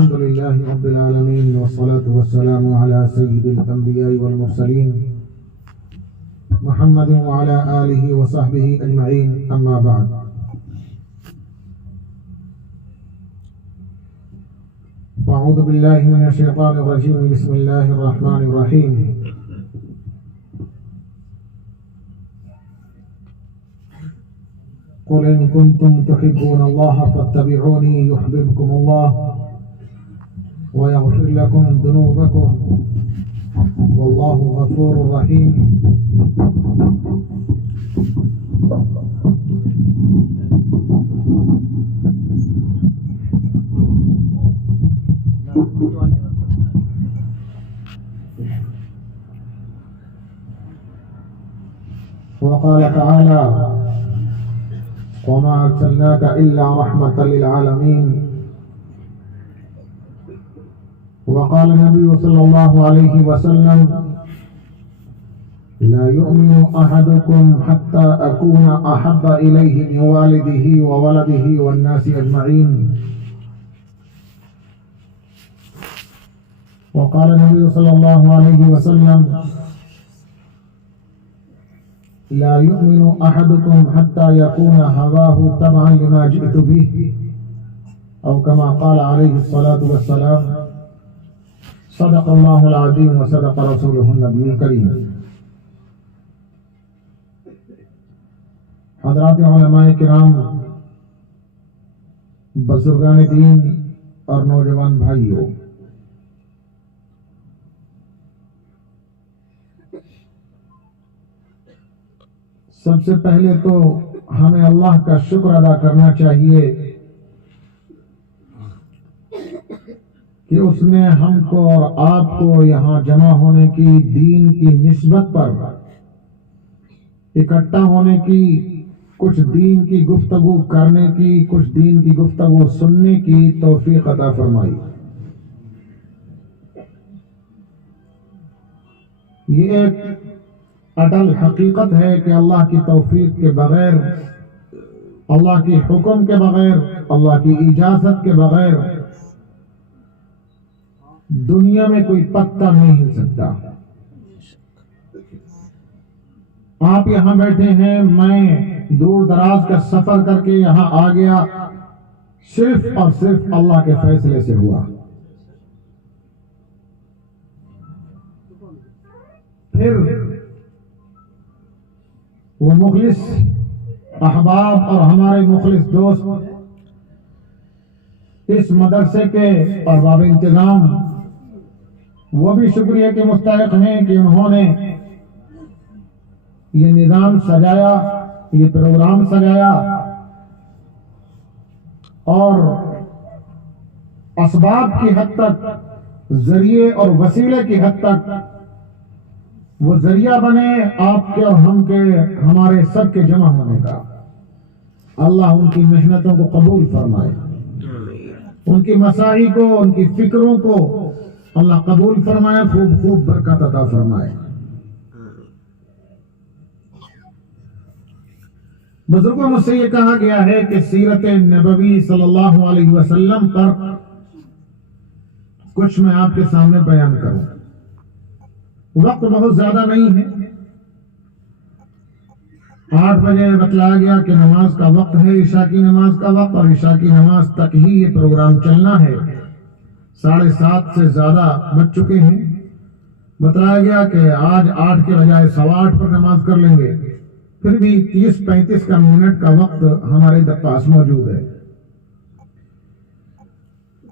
الحمد لله رب العالمين والصلاة والسلام على سيد الأنبياء والمرسلين محمد وعلى آله وصحبه أجمعين أما بعد فأعوذ بالله من الشيطان الرجيم بسم الله الرحمن الرحيم قل إن كنتم تحبون الله فاتبعوني يحببكم الله ويغفر لكم ذنوبكم والله غفور رحيم وقال تعالى وما أرسلناك إلا رحمة للعالمين وقال النبي صلى الله عليه وسلم لا يؤمن أحدكم حتى أكون أحب إليه من والده وولده والناس أجمعين وقال النبي صلى الله عليه وسلم لا يؤمن أحدكم حتى يكون هواه تبعا لما جئت به أو كما قال عليه الصلاة والسلام صدق الله العظيم وصدق رسوله النبي الكريم. حضرات علماء کرام، بزرگان دین اور نوجوان بھائیوں، سب سے پہلے تو ہمیں اللہ کا شکر ادا کرنا چاہیے کہ اس نے ہم کو اور آپ کو یہاں جمع ہونے کی، دین کی نسبت پر اکٹھا ہونے کی، کچھ دین کی گفتگو کرنے کی، کچھ دین کی گفتگو سننے کی توفیق عطا فرمائی. یہ ایک اٹل حقیقت ہے کہ اللہ کی توفیق کے بغیر، اللہ کی حکم کے بغیر، اللہ کی اجازت کے بغیر دنیا میں کوئی پتا نہیں ہل سکتا. آپ یہاں بیٹھے ہیں، میں دور دراز کا سفر کر کے یہاں آ گیا، صرف اور صرف اللہ کے فیصلے سے ہوا. پھر وہ مخلص احباب اور ہمارے مخلص دوست اس مدرسے کے ارباب انتظام، وہ بھی شکریہ کے مستحق ہیں کہ انہوں نے یہ نظام سجایا، یہ پروگرام سجایا اور اسباب کی حد تک، ذریعے اور وسیلے کی حد تک وہ ذریعہ بنے آپ کے اور ہم کے، ہمارے سب کے جمع ہونے کا. اللہ ان کی محنتوں کو قبول فرمائے، ان کی مساعی کو، ان کی فکروں کو اللہ قبول فرمائے، خوب خوب برکت عطا فرمائے. بزرگوں مجھ سے یہ کہا گیا ہے کہ سیرت نبوی صلی اللہ علیہ وسلم پر کچھ میں آپ کے سامنے بیان کروں. وقت بہت زیادہ نہیں ہے. 8 بجے بتلایا گیا کہ نماز کا وقت ہے، عشاء کی نماز کا وقت، اور عشاء کی نماز تک ہی یہ پروگرام چلنا ہے. 7:30 سے زیادہ بج چکے ہیں. بتلایا گیا کہ آج 8 کے بجائے 8:15 پر نماز کر لیں گے. پھر بھی 30-35 کا منٹ کا وقت ہمارے پاس موجود ہے.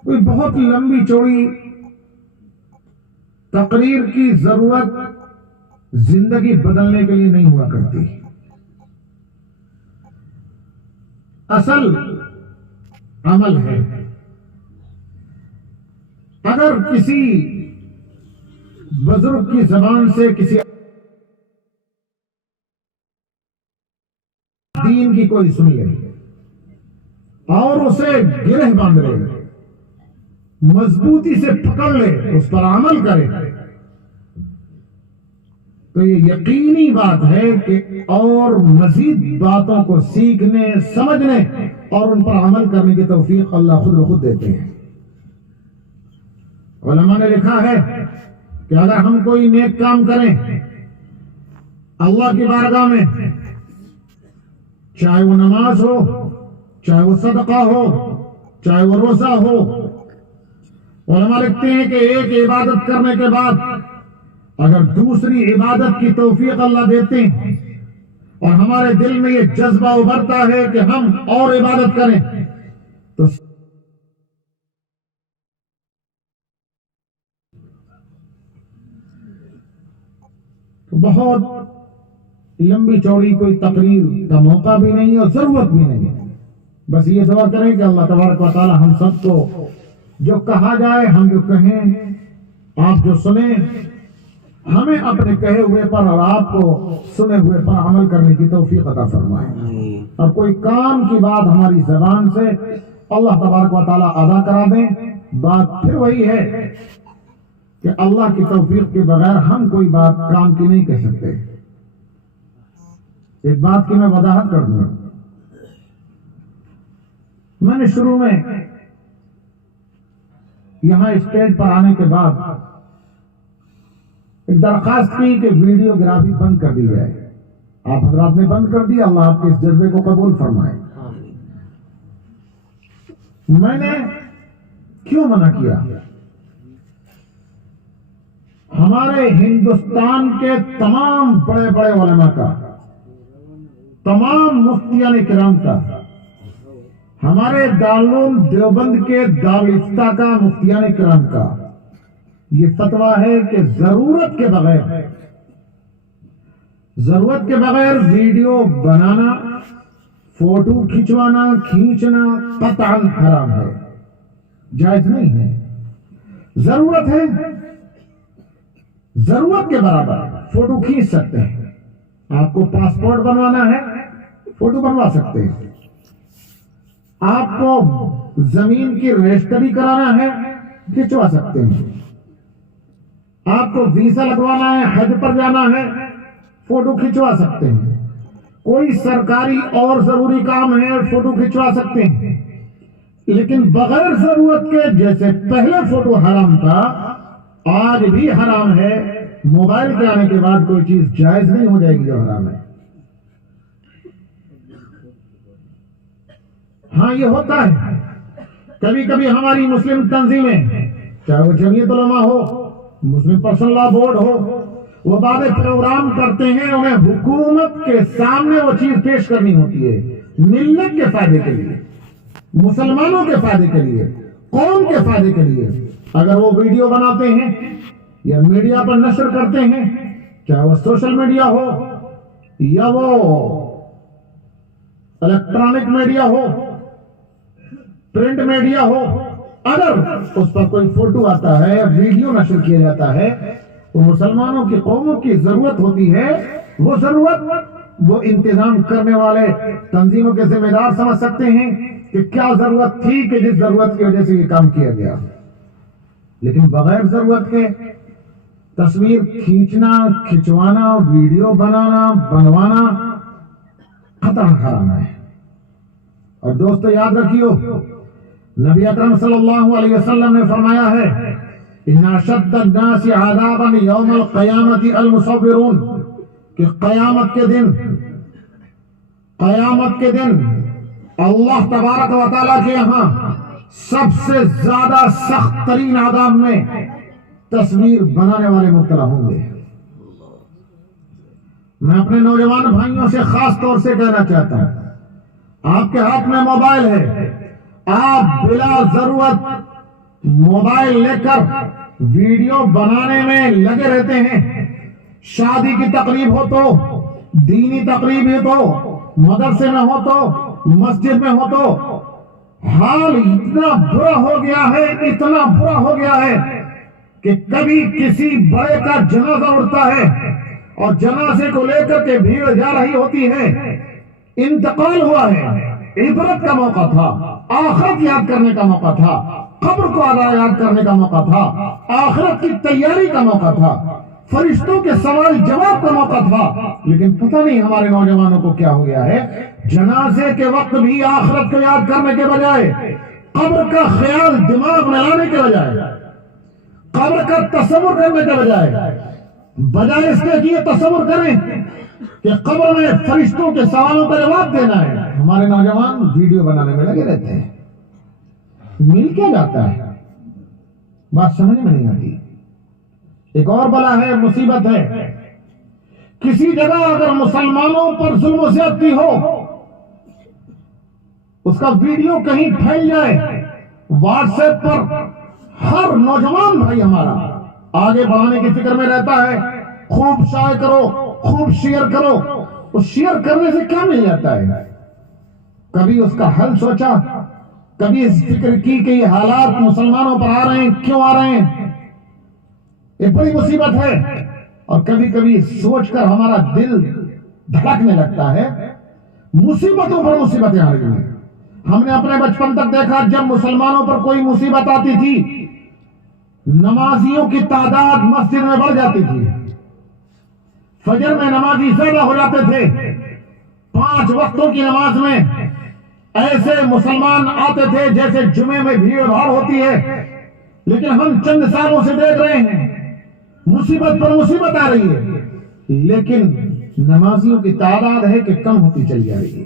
کوئی بہت لمبی چوڑی تقریر کی ضرورت زندگی بدلنے کے لیے نہیں ہوا کرتی. اصل عمل ہے. اگر کسی بزرگ کی زبان سے کسی دین کی کوئی سن لے اور اسے گرہ باندھ لے، مضبوطی سے پکڑ لے، اس پر عمل کرے، تو یہ یقینی بات ہے کہ اور مزید باتوں کو سیکھنے، سمجھنے اور ان پر عمل کرنے کی توفیق اللہ خود بخود دیتے ہیں. علماء نے لکھا ہے کہ اگر ہم کوئی نیک کام کریں اللہ کی بارگاہ میں، چاہے وہ نماز ہو، چاہے وہ صدقہ ہو، چاہے وہ روزہ ہو، علماء لکھتے ہیں کہ ایک عبادت کرنے کے بعد اگر دوسری عبادت کی توفیق اللہ دیتے ہیں اور ہمارے دل میں یہ جذبہ ابھرتا ہے کہ ہم اور عبادت کریں، تو بہت لمبی چوڑی کوئی تقریر کا موقع بھی نہیں اور ضرورت بھی نہیں، بس یہ دعا کریں کہ اللہ تبارک و تعالی ہم سب کو جو کہا جائے ہم جو کہیں، آپ جو سنیں، ہمیں اپنے کہے ہوئے پر اور آپ کو سنے ہوئے پر عمل کرنے کی توفیق عطا فرمائے، اور کوئی کام کی بات ہماری زبان سے اللہ تبارک و تعالی ادا کرا دیں۔ بات پھر وہی ہے کہ اللہ کی توفیق کے بغیر ہم کوئی بات کام کی نہیں کہہ سکتے۔ ایک بات کی میں وضاحت کر دوں، میں نے شروع میں یہاں اسٹیج پر آنے کے بعد ایک درخواست کی کہ ویڈیوگرافی بند کر دی جائے۔ آپ حضرات نے بند کر دی، اللہ آپ کے اس جذبے کو قبول فرمائے۔ میں نے کیوں منع کیا؟ ہمارے ہندوستان کے تمام بڑے بڑے علماء کا، تمام مفتیان کرام کا، ہمارے دارالعلوم دیوبند کے دارالفتہ کا، مفتیان کرام کا یہ فتویٰ ہے کہ ضرورت کے بغیر ویڈیو بنانا، فوٹو کھینچوانا، کھینچنا قطعاً حرام ہے، جائز نہیں ہے۔ ضرورت ہے، ضرورت کے برابر فوٹو کھینچ سکتے ہیں۔ آپ کو پاسپورٹ بنوانا ہے، فوٹو بنوا سکتے ہیں۔ آپ کو زمین کی رجسٹری کرانا ہے، کھنچوا سکتے ہیں۔ آپ کو ویزا لگوانا ہے، حج پر جانا ہے، فوٹو کھنچوا سکتے ہیں۔ کوئی سرکاری اور ضروری کام ہے، فوٹو کھنچوا سکتے ہیں۔ لیکن بغیر ضرورت کے، جیسے پہلے فوٹو حرام تھا آج بھی حرام ہے، موبائل کے آنے کے بعد کوئی چیز جائز نہیں ہو جائے گی جو حرام ہے۔ ہاں یہ ہوتا ہے، کبھی کبھی ہماری مسلم تنظیمیں، چاہے وہ جمعیت علماء ہو، مسلم پرسنل لا بورڈ ہو، وہ بعد پروگرام کرتے ہیں، انہیں حکومت کے سامنے وہ چیز پیش کرنی ہوتی ہے، ملت کے فائدے کے لیے، مسلمانوں کے فائدے کے لیے، قوم کے فائدے کے لیے۔ اگر وہ ویڈیو بناتے ہیں یا میڈیا پر نشر کرتے ہیں، چاہے وہ سوشل میڈیا ہو یا وہ الیکٹرانک میڈیا ہو، پرنٹ میڈیا ہو، اگر اس پر کوئی فوٹو آتا ہے، ویڈیو نشر کیا جاتا ہے، تو مسلمانوں کی، قوموں کی ضرورت ہوتی ہے، وہ ضرورت وہ انتظام کرنے والے تنظیموں کے ذمہ دار سمجھ سکتے ہیں کہ کیا ضرورت تھی کہ جس ضرورت کی وجہ سے یہ کام کیا گیا۔ لیکن بغیر ضرورت کے تصویر کھینچنا، کھنچوانا، ویڈیو بنانا، بنوانا قطعاً حرام ہے۔ اور دوستو یاد رکھیو، نبی اکرم صلی اللہ علیہ وسلم نے فرمایا ہے، ان اشد الناس عذابا یوم القیامت المصورون، کہ قیامت کے دن اللہ تبارک و تعالیٰ کے یہاں سب سے زیادہ سخت ترین عذاب میں تصویر بنانے والے مبتلا ہوں گے۔ میں اپنے نوجوان بھائیوں سے خاص طور سے کہنا چاہتا ہوں، آپ کے ہاتھ میں موبائل ہے، آپ بلا ضرورت موبائل لے کر ویڈیو بنانے میں لگے رہتے ہیں۔ شادی کی تقریب ہو تو، دینی تقریب ہے تو، مدرسے میں ہو تو، مسجد میں ہو تو، حال اتنا برا ہو گیا ہے، اتنا برا ہو گیا ہے کہ کبھی کسی بڑے کا جنازہ اٹھتا ہے اور جنازے کو لے کر کے بھیڑ جا رہی ہوتی ہے، انتقال ہوا ہے، عبرت کا موقع تھا، آخرت یاد کرنے کا موقع تھا، قبر کو یاد کرنے کا موقع تھا، آخرت کی تیاری کا موقع تھا، فرشتوں کے سوال جواب کا موقع تھا، لیکن پتہ نہیں ہمارے نوجوانوں کو کیا ہو گیا ہے، جنازے کے وقت بھی آخرت کو یاد کرنے کے بجائے، قبر کا خیال دماغ میں لانے کے بجائے، قبر کا تصور کرنے کے بجائے اس کے یہ تصور کریں کہ قبر میں فرشتوں کے سوالوں کا جواب دینا ہے. ہمارے نوجوان ویڈیو بنانے میں لگے رہتے ہیں. مل کیا جاتا ہے؟ بات سمجھ میں نہیں آتی. ایک اور بلا ہے، مصیبت ہے. کسی جگہ اگر مسلمانوں پر ظلم و زیادتی ہو، اس کا ویڈیو کہیں پھیل جائے، واٹس ایپ پر ہر نوجوان بھائی ہمارا آگے بڑھانے کی فکر میں رہتا ہے. خوب شائع کرو، خوب شیئر کرو. اس شیئر کرنے سے کیا مل جاتا ہے؟ کبھی اس کا حل سوچا؟ کبھی اس فکر کی کہ یہ حالات مسلمانوں پر آ رہے ہیں، کیوں آ رہے ہیں؟ یہ بڑی مصیبت ہے. اور کبھی کبھی سوچ کر ہمارا دل دھڑکنے لگتا ہے. مصیبتوں پر مصیبتیں آ رہی ہیں. ہم نے اپنے بچپن تک دیکھا جب مسلمانوں پر کوئی مصیبت آتی تھی، نمازیوں کی تعداد مسجد میں بڑھ جاتی تھی. فجر میں نمازی زیادہ ہو جاتے تھے. 5 وقتوں کی نماز میں ایسے مسلمان آتے تھے جیسے جمعے میں بھیڑ بھاڑ ہوتی ہے. لیکن ہم چند سالوں سے دیکھ رہے ہیں مصیبت پر مصیبت آ رہی ہے، لیکن نمازیوں کی تعداد ہے کہ کم ہوتی چلی جا رہی ہے.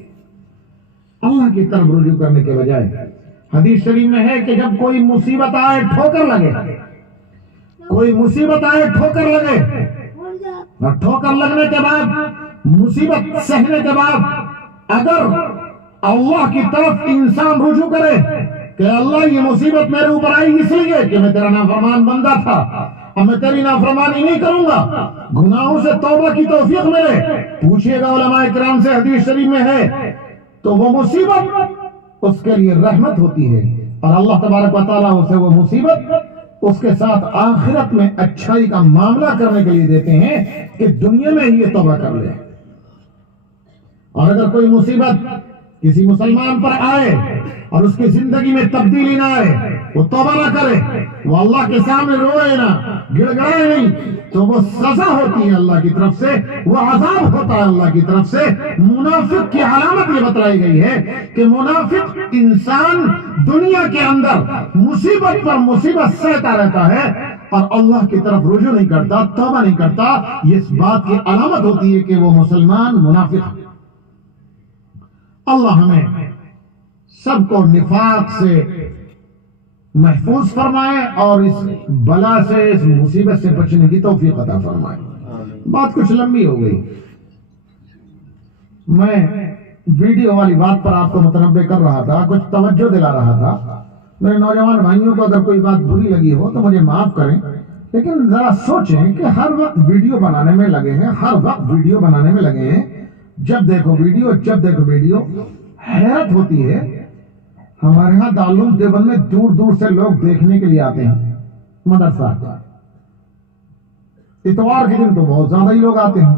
اللہ کی طرف رجوع کرنے کے بجائے حدیث شریف میں ہے کہ جب کوئی مصیبت آئے، ٹھوکر لگے، کوئی مصیبت آئے ٹھوکر لگے، اور ٹھوکر لگنے کے بعد، مصیبت سہنے کے بعد اگر اللہ کی طرف انسان رجوع کرے کہ اللہ یہ مصیبت میرے اوپر آئی اس لیے کہ میں تیرا نافرمان بندہ تھا، اب میں تیری نافرمانی نہیں کروں گا، گناہوں سے توبہ کی توفیق ملے. پوچھئے گا علماء کرام سے، حدیث شریف میں ہے، تو وہ مصیبت اس کے لیے رحمت ہوتی ہے، اور اللہ تبارک و تعالیٰ اسے وہ مصیبت اس کے ساتھ آخرت میں اچھائی کا معاملہ کرنے کے لیے دیتے ہیں کہ دنیا میں ہی یہ توبہ کر لے. اور اگر کوئی مصیبت کسی مسلمان پر آئے اور اس کی زندگی میں تبدیلی نہ آئے، وہ توبہ نہ کرے، وہ اللہ کے سامنے روئے نہ، گڑ گڑائے نہیں، تو وہ سزا ہوتی ہے اللہ کی طرف سے، وہ عذاب ہوتا ہے اللہ کی طرف سے. منافق کی علامت یہ بتلائی گئی ہے کہ منافق انسان دنیا کے اندر مصیبت پر مصیبت سہتا رہتا ہے اور اللہ کی طرف رجوع نہیں کرتا، توبہ نہیں کرتا. یہ اس بات کی علامت ہوتی ہے کہ وہ مسلمان منافق ہے. اللہ ہمیں سب کو نفاق سے محفوظ فرمائے اور اس بلا سے، اس مصیبت سے بچنے کی توفیق عطا فرمائے. بات کچھ لمبی ہو گئی. میں ویڈیو والی بات پر آپ کو متنبع کر رہا تھا، کچھ توجہ دلا رہا تھا. میرے نوجوان بھائیوں کو اگر کوئی بات بری لگی ہو تو مجھے معاف کریں، لیکن ذرا سوچیں کہ ہر وقت ویڈیو بنانے میں لگے ہیں، ہر وقت ویڈیو بنانے میں لگے ہیں. جب دیکھو ویڈیو، حیرت ہوتی ہے. ہمارے ہاں دارالعلوم دیوبند میں دور دور سے لوگ دیکھنے کے لیے آتے ہیں مدرسہ. اتوار کے دن تو بہت زیادہ ہی لوگ آتے ہیں.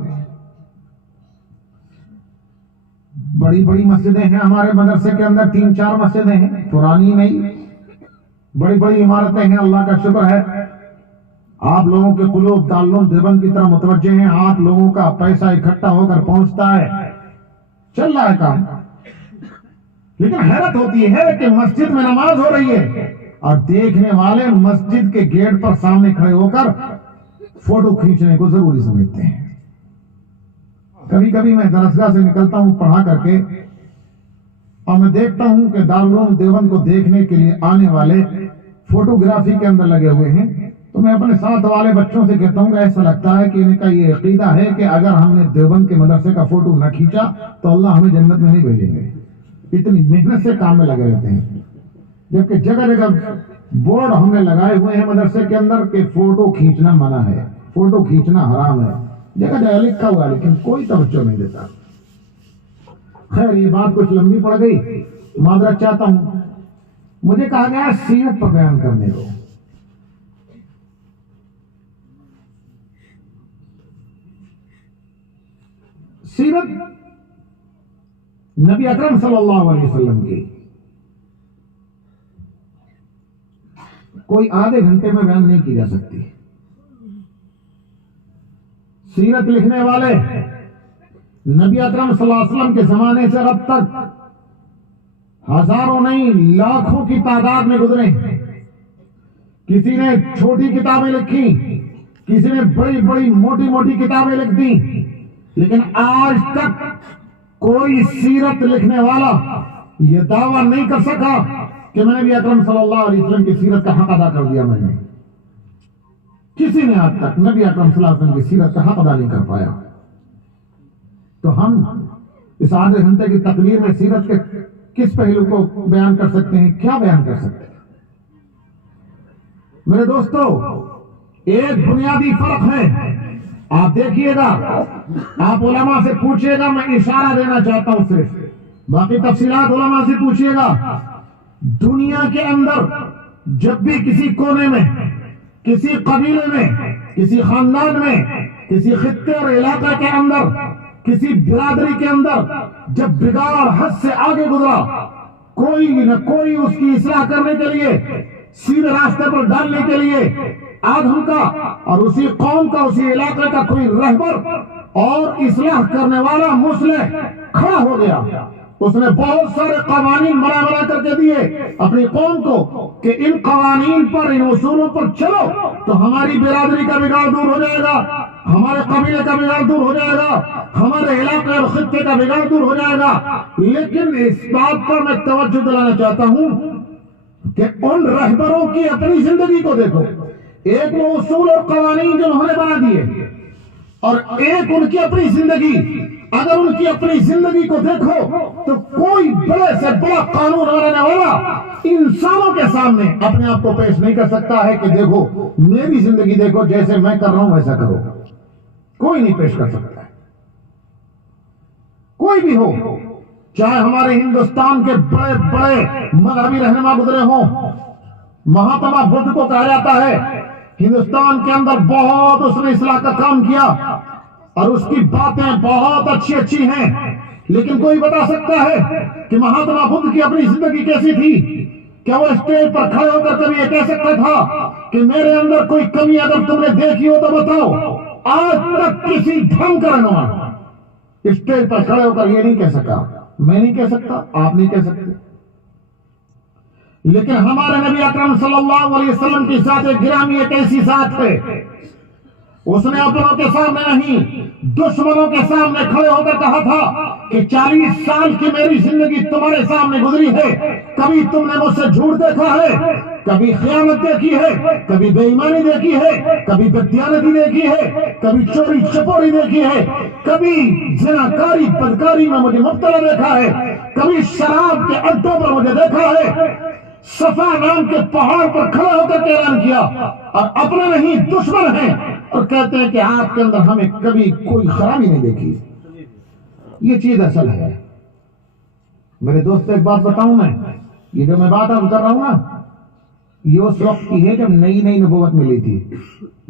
بڑی بڑی مسجدیں ہیں ہمارے مدرسے کے اندر، 3-4 مسجدیں ہیں، پرانی نہیں، بڑی بڑی عمارتیں ہیں. اللہ کا شکر ہے آپ لوگوں کے قلوب دارالعلوم دیوبند کی طرف متوجہ ہیں. آپ لوگوں کا پیسہ اکٹھا ہو کر پہنچتا ہے، چل رہا ہے کام. لیکن حیرت ہوتی ہے کہ مسجد میں نماز ہو رہی ہے اور دیکھنے والے مسجد کے گیٹ پر سامنے کھڑے ہو کر فوٹو کھینچنے کو ضروری سمجھتے ہیں. کبھی کبھی میں درسگاہ سے نکلتا ہوں پڑھا کر کے اور میں دیکھتا ہوں کہ دارالعلوم دیوبند کو دیکھنے کے لیے آنے والے فوٹوگرافی کے اندر لگے ہوئے ہیں. تو میں اپنے ساتھ والے بچوں سے کہتا ہوں کہ ایسا لگتا ہے کہ ان کا یہ عقیدہ ہے کہ اگر ہم نے دیوبند کے مدرسے کا فوٹو نہ کھینچا تو اللہ ہمیں جنت میں نہیں بھیجیں گے. اتنی محنت سے کام میں لگے رہتے ہیں، جبکہ جگہ جگہ بورڈ ہم نے لگائے ہوئے ہیں مدرسے کے اندر کہ فوٹو کھینچنا منع ہے، فوٹو کھینچنا حرام ہے. جگہ جگہ لکھا ہوا ہے لیکن کوئی توجہ نہیں دیتا. خیر یہ بات کچھ لمبی پڑ گئی، معذرت چاہتا ہوں. مجھے کہا گیا سیرت پر بیان کرنے کو. سیرت نبی اکرم صلی اللہ علیہ وسلم کی کوئی آدھے گھنٹے میں بیان نہیں کی جا سکتی. سیرت لکھنے والے نبی اکرم صلی اللہ علیہ وسلم کے زمانے سے اب تک ہزاروں نہیں لاکھوں کی تعداد میں گزرے. کسی نے چھوٹی کتابیں لکھی، کسی نے بڑی بڑی موٹی موٹی کتابیں لکھ دی، لیکن آج تک کوئی سیرت لکھنے والا یہ دعویٰ نہیں کر سکا کہ میں نبی اکرم صلی اللہ علیہ وسلم کی سیرت کا حق ادا کر دیا میں نے. کسی نے آج تک نبی اکرم صلی اللہ علیہ وسلم کی سیرت کا حق ادا نہیں کر پایا. تو ہم اس آدھے گھنٹے کی تقریر میں سیرت کے کس پہلو کو بیان کر سکتے ہیں، کیا بیان کر سکتے ہیں؟ میرے دوستو، ایک بنیادی فرق ہے. آپ دیکھیے گا، آپ علماء سے پوچھئے گا، میں اشارہ دینا چاہتا ہوں صرف، باقی تفصیلات علماء سے پوچھئے گا. دنیا کے اندر جب بھی کسی کونے میں، کسی قبیلے میں، کسی خاندان میں، کسی خطے اور علاقے کے اندر، کسی برادری کے اندر جب بگاڑ حد سے آگے گزرا، کوئی نہ کوئی اس کی اصلاح کرنے کے لیے، سیدھے راستے پر ڈالنے کے لیے آدم کا اور اسی قوم کا، اسی علاقے کا کوئی رہبر اور اصلاح کرنے والا مصلح کھڑا ہو گیا. اس نے بہت سارے قوانین بنا کر کے دیے اپنی قوم کو کہ ان قوانین پر، ان اصولوں پر چلو تو ہماری برادری کا بگاڑ دور ہو جائے گا، ہمارے قبیلے کا بگاڑ دور ہو جائے گا، ہمارے علاقے اور خطے کا بگاڑ دور ہو جائے گا. لیکن اس بات پر میں توجہ دلانا چاہتا ہوں کہ ان رہبروں کی اپنی زندگی کو دیکھو. ایک وہ اصول اور قوانین جو انہوں نے بنا دیے، اور ایک ان کی اپنی زندگی. اگر ان کی اپنی زندگی کو دیکھو تو کوئی بڑے سے بڑا قانون بنانے والا انسانوں کے سامنے اپنے آپ کو پیش نہیں کر سکتا ہے کہ دیکھو میری زندگی دیکھو، جیسے میں کر رہا ہوں ویسا کرو. کوئی نہیں پیش کر سکتا ہے، کوئی بھی ہو. چاہے ہمارے ہندوستان کے بڑے بڑے مذہبی رہنما گزرے ہوں. مہاتما بدھ کو کہا جاتا ہے ہندوستان کے اندر بہت اس نے اصلاح کا کام کیا اور اس کی باتیں بہت اچھی اچھی ہیں، لیکن کوئی بتا سکتا ہے کہ مہاتما بدھ کی اپنی زندگی کیسی تھی؟ کیا وہ اسٹیج پر کھڑے ہو کر کبھی یہ کہہ سکتا تھا کہ میرے اندر کوئی کمی اگر تم نے دیکھی ہو تو بتاؤ؟ آج تک کسی ڈھنگ کا رہنما اسٹیج پر کھڑے ہو کر یہ نہیں کہہ سکا. میں نہیں کہہ سکتا، آپ نہیں کہہ سکتے. لیکن ہمارے نبی اکرم صلی اللہ علیہ وسلم کی ذات گرامی ایک ایسی ذات ہے، اس نے اپنوں کے سامنے نہیں دشمنوں کے سامنے کھڑے ہو کر کہا تھا کہ 40 سال کی میری زندگی تمہارے سامنے گزری ہے، کبھی تم نے مجھ سے جھوٹ دیکھا ہے، کبھی خیانت دیکھی ہے، کبھی بے ایمانی دیکھی ہے، کبھی بددیانتی دیکھی ہے، کبھی چوری چپوری دیکھی ہے، کبھی زناکاری بدکاری میں مجھے مبتلا دیکھا ہے، کبھی شراب کے اڈوں پر مجھے دیکھا ہے. صفا نام کے پہاڑ پر کھڑے ہو کر کے اعلان کیا، اور اپنا نہیں دشمن ہیں اور کہتے ہیں کہ آپ کے اندر ہمیں کبھی کوئی خرابی نہیں دیکھی. یہ چیز اصل ہے. میرے دوست ایک بات بتاؤں، میں یہ جو میں بات اب کر رہا ہوں نا، یہ اس وقت کی ہے جب نئی نئی نبوت ملی تھی.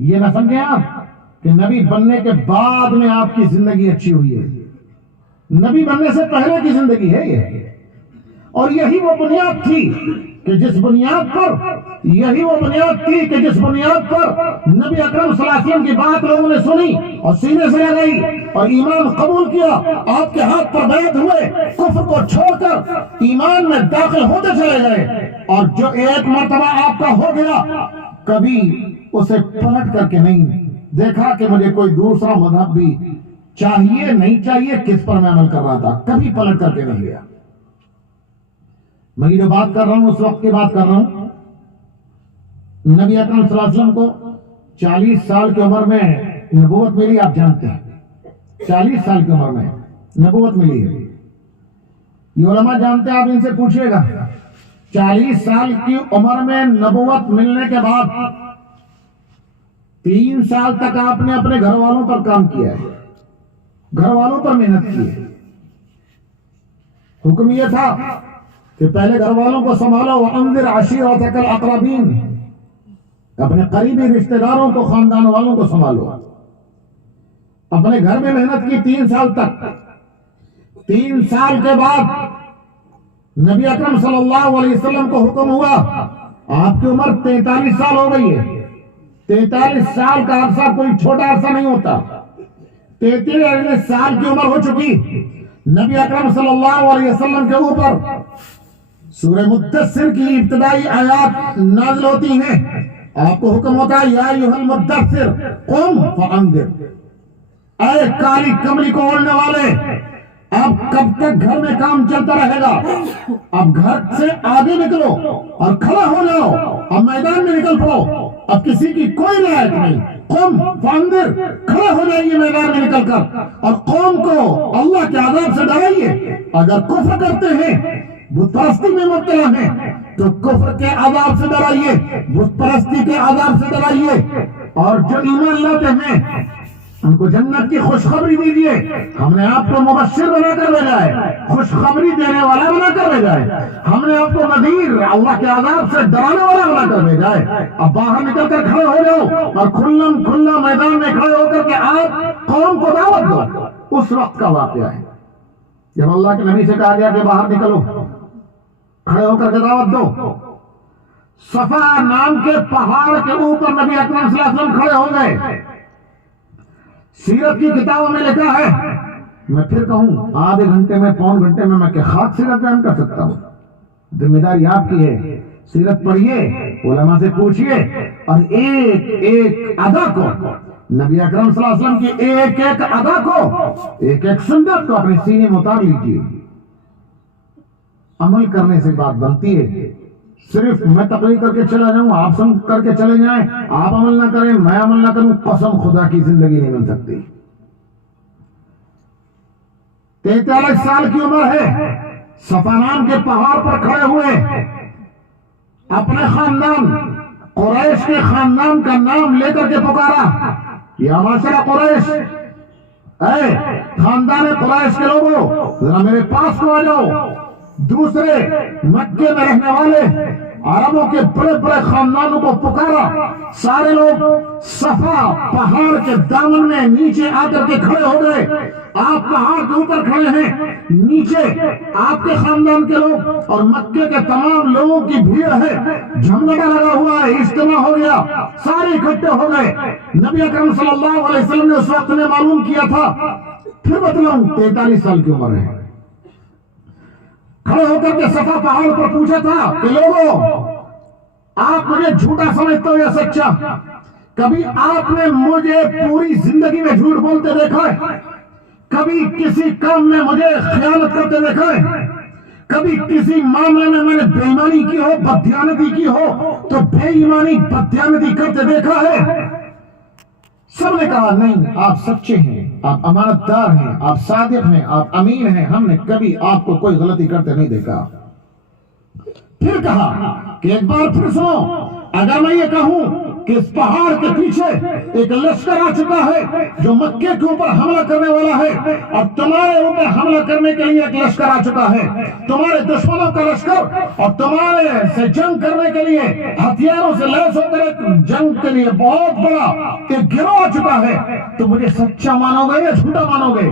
یہ نہ سمجھیں آپ کہ نبی بننے کے بعد میں آپ کی زندگی اچھی ہوئی ہے. نبی بننے سے پہلے کی زندگی ہے یہ، اور یہی وہ بنیاد تھی کہ جس بنیاد پر نبی اکرم صلی اللہ علیہ وسلم کی بات لوگوں نے سنی اور سینے سے لگائی اور ایمان قبول کیا. آپ کے ہاتھ پر بیعت ہوئے، کفر کو چھوڑ کر ایمان میں داخل ہوتے چلے گئے، اور جو ایک مرتبہ آپ کا ہو گیا کبھی اسے پلٹ کر کے نہیں دیکھا کہ مجھے کوئی دوسرا مذہب بھی چاہیے نہیں چاہیے، کس پر میں عمل کر رہا تھا، کبھی پلٹ کر کے نہیں گیا. میں جو بات کر رہا ہوں اس وقت کی بات کر رہا ہوں. نبی اکرم صلی اللہ علیہ وسلم کو 40 سال کی عمر میں نبوت ملی. آپ جانتے ہیں 40 سال کی عمر میں نبوت ملی ہے. یہ علماء جانتے ہیں، آپ ان سے پوچھئے گا. 40 سال کی عمر میں نبوت ملنے کے بعد 3 سال تک آپ نے اپنے گھر والوں پر کام کیا ہے، گھر والوں پر محنت کی ہے. حکم یہ تھا کہ پہلے گھر والوں کو سنبھالو، وَأَنذِرْ عَشِيرَتَكَ الْأَقْرَبِينَ، اپنے قریبی رشتہ داروں کو، خاندان والوں کو سنبھالو. اپنے گھر میں محنت کی 3 سال تک. 3 سال کے بعد نبی اکرم صلی اللہ علیہ وسلم کو حکم ہوا. آپ کی عمر 43 سال ہو گئی ہے. 43 سال کا عرصہ کوئی چھوٹا عرصہ نہیں ہوتا. 33 سال کی عمر ہو چکی. نبی اکرم صلی اللہ علیہ وسلم کے اوپر سورہ مدثر کی ابتدائی آیات نازل ہوتی ہیں. آپ کو حکم ہوتا ہے یا ایھا المدثر قم فانذر، اے کالی کمری کو اوڑھنے والے، اب کب تک گھر میں کام چلتا رہے گا؟ اب گھر سے آگے نکلو اور کھڑا ہو جاؤ، اب میدان میں نکل پڑو، اب کسی کی کوئی رعایت نہیں۔ قم فانذر، کھڑا ہو جائیے میدان میں نکل کر، اور قوم کو اللہ کے عذاب سے ڈرائیے۔ اگر کفر کرتے ہیں، بت پرستی میں مبتلا ہیں، تو کفر کے عذاب سے ڈرائیے، بت پرستی کے عذاب سے ڈرائیے، اور جو ایمان لاتے ہیں ان کو جنت کی خوشخبری دیجیے۔ ہم نے آپ کو مبشر بنا کر بھیجا ہے، خوشخبری دینے والا بنا کر بھیجا ہے، ہم نے آپ کو نذیر، اللہ کے عذاب سے ڈرانے والا بنا کر بھیجا ہے۔ اب باہر نکل کر کھڑے ہو جاؤ اور کھلا میدان میں کھڑے ہو کر کے آپ قوم کو دعوت دو۔ اس وقت کا واقعہ ہے جب اللہ کے نبی سے کہا گیا کہ باہر نکلو، کھڑے ہو کر کے دعوت دو۔ صفا نام کے پہاڑ کے اوپر نبی اکرم صلی اللہ علیہ وسلم کھڑے ہو گئے۔ سیرت کی کتابوں میں لکھا ہے، میں پھر کہوں آدھے گھنٹے میں پون گھنٹے میں کہ خاک سیرت بیان کر سکتا ہوں، ذمہ داری آپ کی ہے۔ سیرت پڑھیے، علماء سے پوچھیے، اور ایک ایک ادا کو، نبی اکرم صلی اللہ علیہ وسلم کی ایک ایک ادا کو، ایک ایک سنت کو اپنے سینے میں اتار لیجیے۔ عمل کرنے سے بات بنتی ہے، صرف میں تقریر کر کے چلا جاؤں، آپ سن کر کے چلے جائیں، آپ عمل نہ کریں، میں عمل نہ کروں، قسم خدا کی زندگی نہیں مل سکتی۔ 43 سال کی عمر ہے، صفا نام کے پہاڑ پر کھڑے ہوئے، اپنے خاندان قریش کے خاندان کا نام لے کر کے پکارا، یا معاشرہ قریش، اے خاندان قریش کے لوگوں ذرا میرے پاس کو آ جاؤ۔ دوسرے مکے میں رہنے والے عربوں کے بڑے بڑے خاندانوں کو پکارا، سارے لوگ صفا پہاڑ کے دامن میں نیچے آ کر کے کھڑے ہو گئے۔ آپ پہاڑ کے اوپر کھڑے ہیں، نیچے آپ کے خاندان کے لوگ اور مکے کے تمام لوگوں کی بھیڑ ہے، جھمگٹا لگا ہوا ہے، اجتماع ہو گیا، سارے اکٹھے ہو گئے۔ نبی اکرم صلی اللہ علیہ وسلم نے اس وقت میں معلوم کیا تھا، پھر بتلاؤں 43 سال کی عمر ہے، کھڑے ہو کر کے صفا پہاڑ پر پوچھا تھا کہ لوگوں آپ مجھے جھوٹا سمجھتے ہو یا سچا؟ کبھی آپ نے مجھے پوری زندگی میں جھوٹ بولتے دیکھا ہے؟ کبھی کسی کام میں مجھے خیانت کرتے دیکھا ہے؟ کبھی کسی معاملے میں نے بے ایمانی کی ہو، بددیانتی کی ہو تو بے ایمانی بددیانتی کرتے دیکھا ہے؟ سب نے کہا نہیں، آپ سچے ہیں، آپ امانت دار ہیں، آپ صادق ہیں، آپ امین ہیں، ہم نے کبھی آپ کو کوئی غلطی کرتے نہیں دیکھا۔ پھر کہا کہ ایک بار پھر سنو، اگر میں یہ کہوں کہ اس پہاڑ کے پیچھے ایک لشکر آ چکا ہے جو مکے کے اوپر حملہ کرنے والا ہے، اور تمہارے اوپر حملہ کرنے کے لیے ایک لشکر آ چکا ہے، تمہارے دشمنوں کا لشکر، اور تمہارے سے جنگ کرنے کے لیے ہتھیاروں سے لیس ہو کر ایک جنگ کے لیے بہت بڑا ایک گروہ آ چکا ہے، تو مجھے سچا مانو گے یا جھوٹا مانو گے؟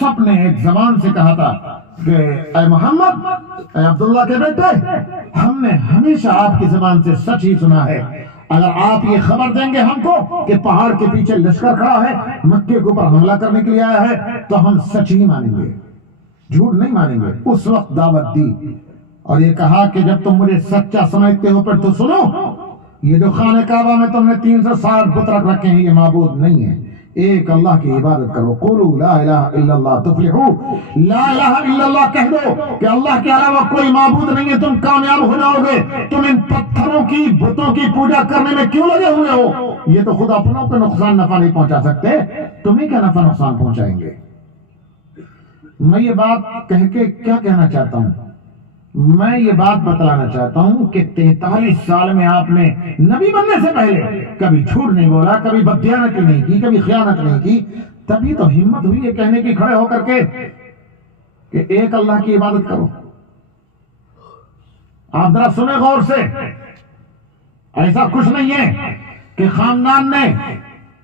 سب نے ایک زبان سے کہا تھا کہ اے محمد، اے عبداللہ کے بیٹے، ہم نے ہمیشہ آپ کی زبان سے سچ ہی سنا ہے، اگر آپ یہ خبر دیں گے ہم کو کہ پہاڑ کے پیچھے لشکر کھڑا ہے، مکے کے اوپر حملہ کرنے کے لیے آیا ہے، تو ہم سچ ہی مانیں گے، جھوٹ نہیں مانیں گے۔ اس وقت دعوت دی اور یہ کہا کہ جب تم مجھے سچا سمجھتے ہو پھر تو سنو، یہ جو خانہ کعبہ میں تم نے 360 بت رکھ رکھے ہیں، یہ معبود نہیں ہے، ایک اللہ کی عبادت کرو۔ قولوا لا الہ الا اللہ تفلحوا، لا الہ الا اللہ کہہ دو کہ اللہ کے علاوہ کوئی معبود نہیں ہے، تم کامیاب ہو جاؤ گے۔ تم ان پتھروں کی بتوں کی پوجا کرنے میں کیوں لگے ہوئے ہو؟ یہ تو خود اپنوں کو نقصان نفع نہیں پہنچا سکتے، تمہیں کیا نفع نقصان پہنچائیں گے؟ میں یہ بات کہہ کے کیا کہنا چاہتا ہوں؟ میں یہ بات بتلانا چاہتا ہوں کہ 43 سال میں آپ نے نبی بننے سے پہلے کبھی جھوٹ نہیں بولا، کبھی بددیانتی نہیں کی، کبھی خیانت نہیں کی، تبھی تو ہمت ہوئی یہ کہنے کی کھڑے ہو کر کے کہ ایک اللہ کی عبادت کرو۔ آپ ذرا سنیں غور سے، ایسا کچھ نہیں ہے کہ خاندان نے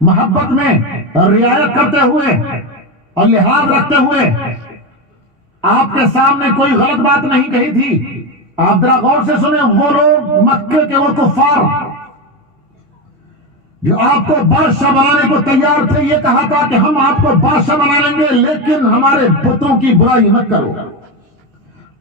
محبت میں رعایت کرتے ہوئے اور لحاظ رکھتے ہوئے آپ کے سامنے کوئی غلط بات نہیں کہی تھی۔ آپ ذرا غور سے سنیں، وہ لوگ مکے کے وہ کفار جو آپ کو بادشاہ بنانے کو تیار تھے، یہ کہا تھا کہ ہم آپ کو بادشاہ بنا لیں گے لیکن ہمارے بتوں کی برائی مت کرو۔